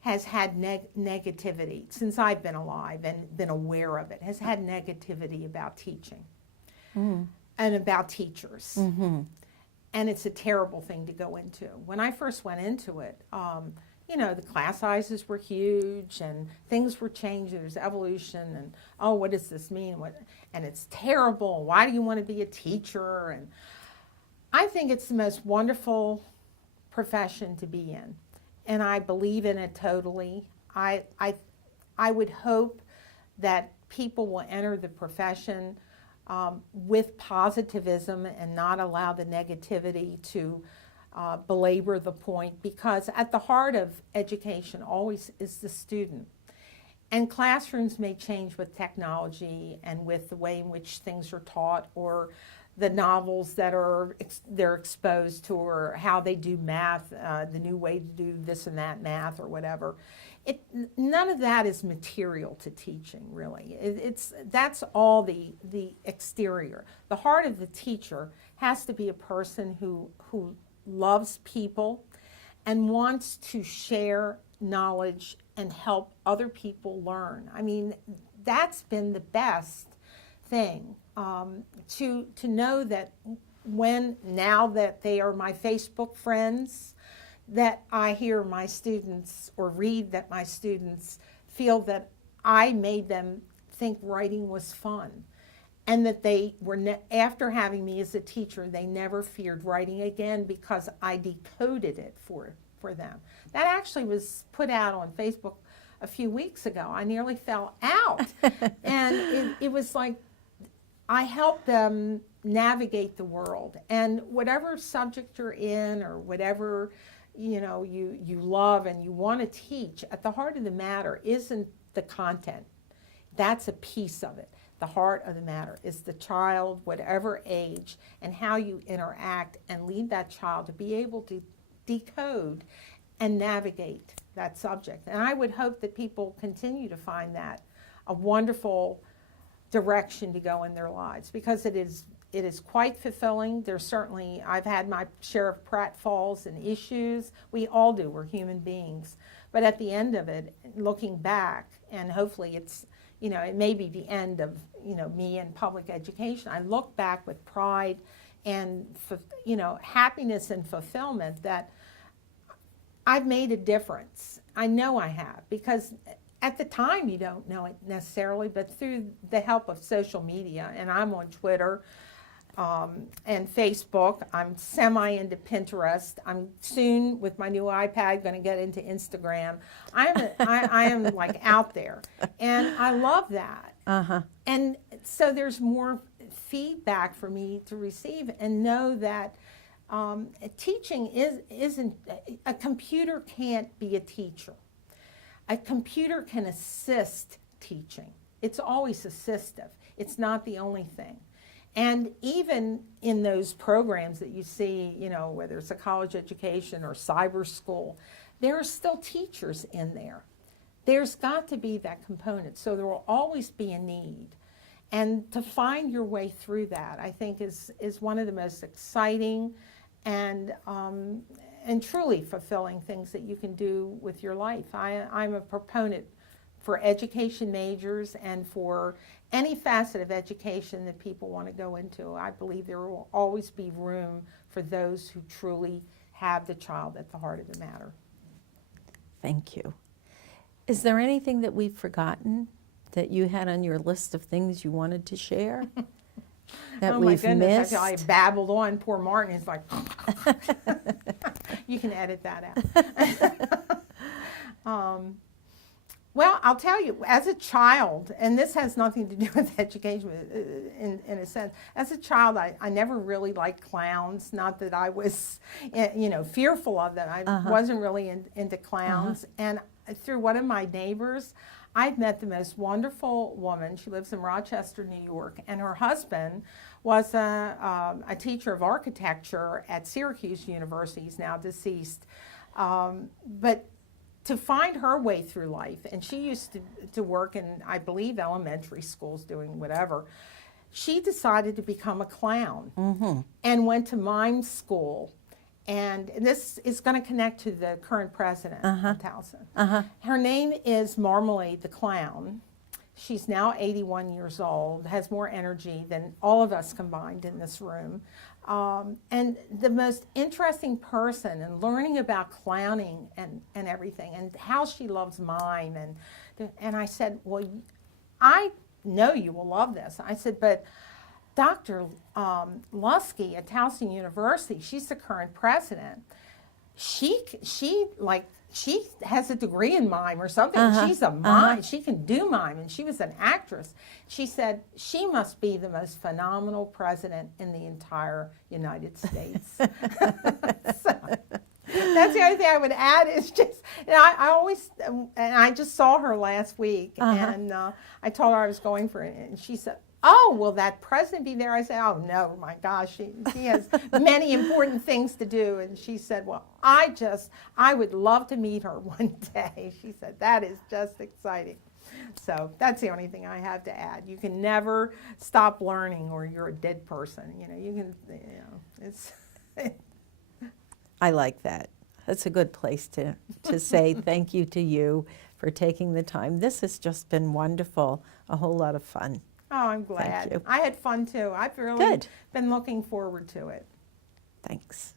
has had negativity since I've been alive and been aware of it, has had negativity about teaching and about teachers. And it's a terrible thing to go into. When I first went into it, you know, the class sizes were huge and things were changing. There's evolution and, oh, what does this mean? And it's terrible. Why do you want to be a teacher? And I think it's the most wonderful profession to be in. And I believe in it totally. I would hope that people will enter the profession with positivism and not allow the negativity to belabor the point, because at the heart of education always is the student. And classrooms may change with technology and with the way in which things are taught, or the novels that they're exposed to, or how they do math, the new way to do this and that math or whatever. None of that is material to teaching, really. That's all the exterior. The heart of the teacher has to be a person who loves people and wants to share knowledge and help other people learn. I mean, that's been the best thing, to know that now that they are my Facebook friends, that I hear my students or read that my students feel that I made them think writing was fun, and that they were, after having me as a teacher, they never feared writing again because I decoded it for them. That actually was put out on Facebook a few weeks ago. I nearly fell out. And it was like, I helped them navigate the world. And whatever subject you're in, or whatever you love and you want to teach, at the heart of the matter isn't the content. That's a piece of it. The heart of the matter is the child, whatever age, and how you interact and lead that child to be able to decode and navigate that subject. And I would hope that people continue to find that a wonderful direction to go in their lives, because it is quite fulfilling. I've had my share of pratfalls and issues. We all do, we're human beings. But at the end of it, looking back, and hopefully it may be the end of, me in public education, I look back with pride and, happiness and fulfillment that I've made a difference. I know I have, because at the time you don't know it necessarily, but through the help of social media, and I'm on Twitter and Facebook, I'm semi into Pinterest. I'm soon, with my new iPad, going to get into Instagram. I am like out there, and I love that. And so there's more feedback for me to receive, and know that teaching isn't, a computer can't be a teacher. A computer can assist teaching. It's always assistive. It's not the only thing. And even in those programs that you see, whether it's a college education or cyber school, there are still teachers in there. There's got to be that component. So there will always be a need. And to find your way through that, I think, is one of the most exciting and truly fulfilling things that you can do with your life. I'm a proponent for education majors and for any facet of education that people want to go into. I believe there will always be room for those who truly have the child at the heart of the matter. Thank you. Is there anything that we've forgotten that you had on your list of things you wanted to share? That oh my we've goodness, missed? I babbled on. Poor Martin is like, you can edit that out. Well, I'll tell you, as a child, and this has nothing to do with education in a sense, as a child, I never really liked clowns. Not that I was, fearful of them. I wasn't really into clowns. And through one of my neighbors, I'd met the most wonderful woman. She lives in Rochester, New York, and her husband was a teacher of architecture at Syracuse University. He's now deceased. But to find her way through life, and she used to work in, I believe, elementary schools doing whatever, she decided to become a clown and went to mime school. And this is going to connect to the current president of Towson. Her name is Marmalade the Clown. She's now 81 years old, has more energy than all of us combined in this room. And the most interesting person, and learning about clowning and everything, and how she loves mime. And I said, well, I know you will love this. I said, but Dr. Lusky at Towson University, she's the current president. She has a degree in mime or something. She's a mime. She can do mime, and she was an actress. She said she must be the most phenomenal president in the entire United States. So, that's the only thing I would add, is just I always, and I just saw her last week, Uh-huh. and I told her I was going for it, and she said, "Oh, will that president be there?" I said, "Oh no, my gosh, she has many important things to do." And she said, "Well, I would love to meet her one day." She said, "That is just exciting." So that's the only thing I have to add. You can never stop learning, or you're a dead person. You know, you can, you know, it's. I like that. That's a good place to say thank you to you for taking the time. This has just been wonderful, a whole lot of fun. Oh, I'm glad. you. I had fun too. I've really Good. been looking forward to it. Thanks.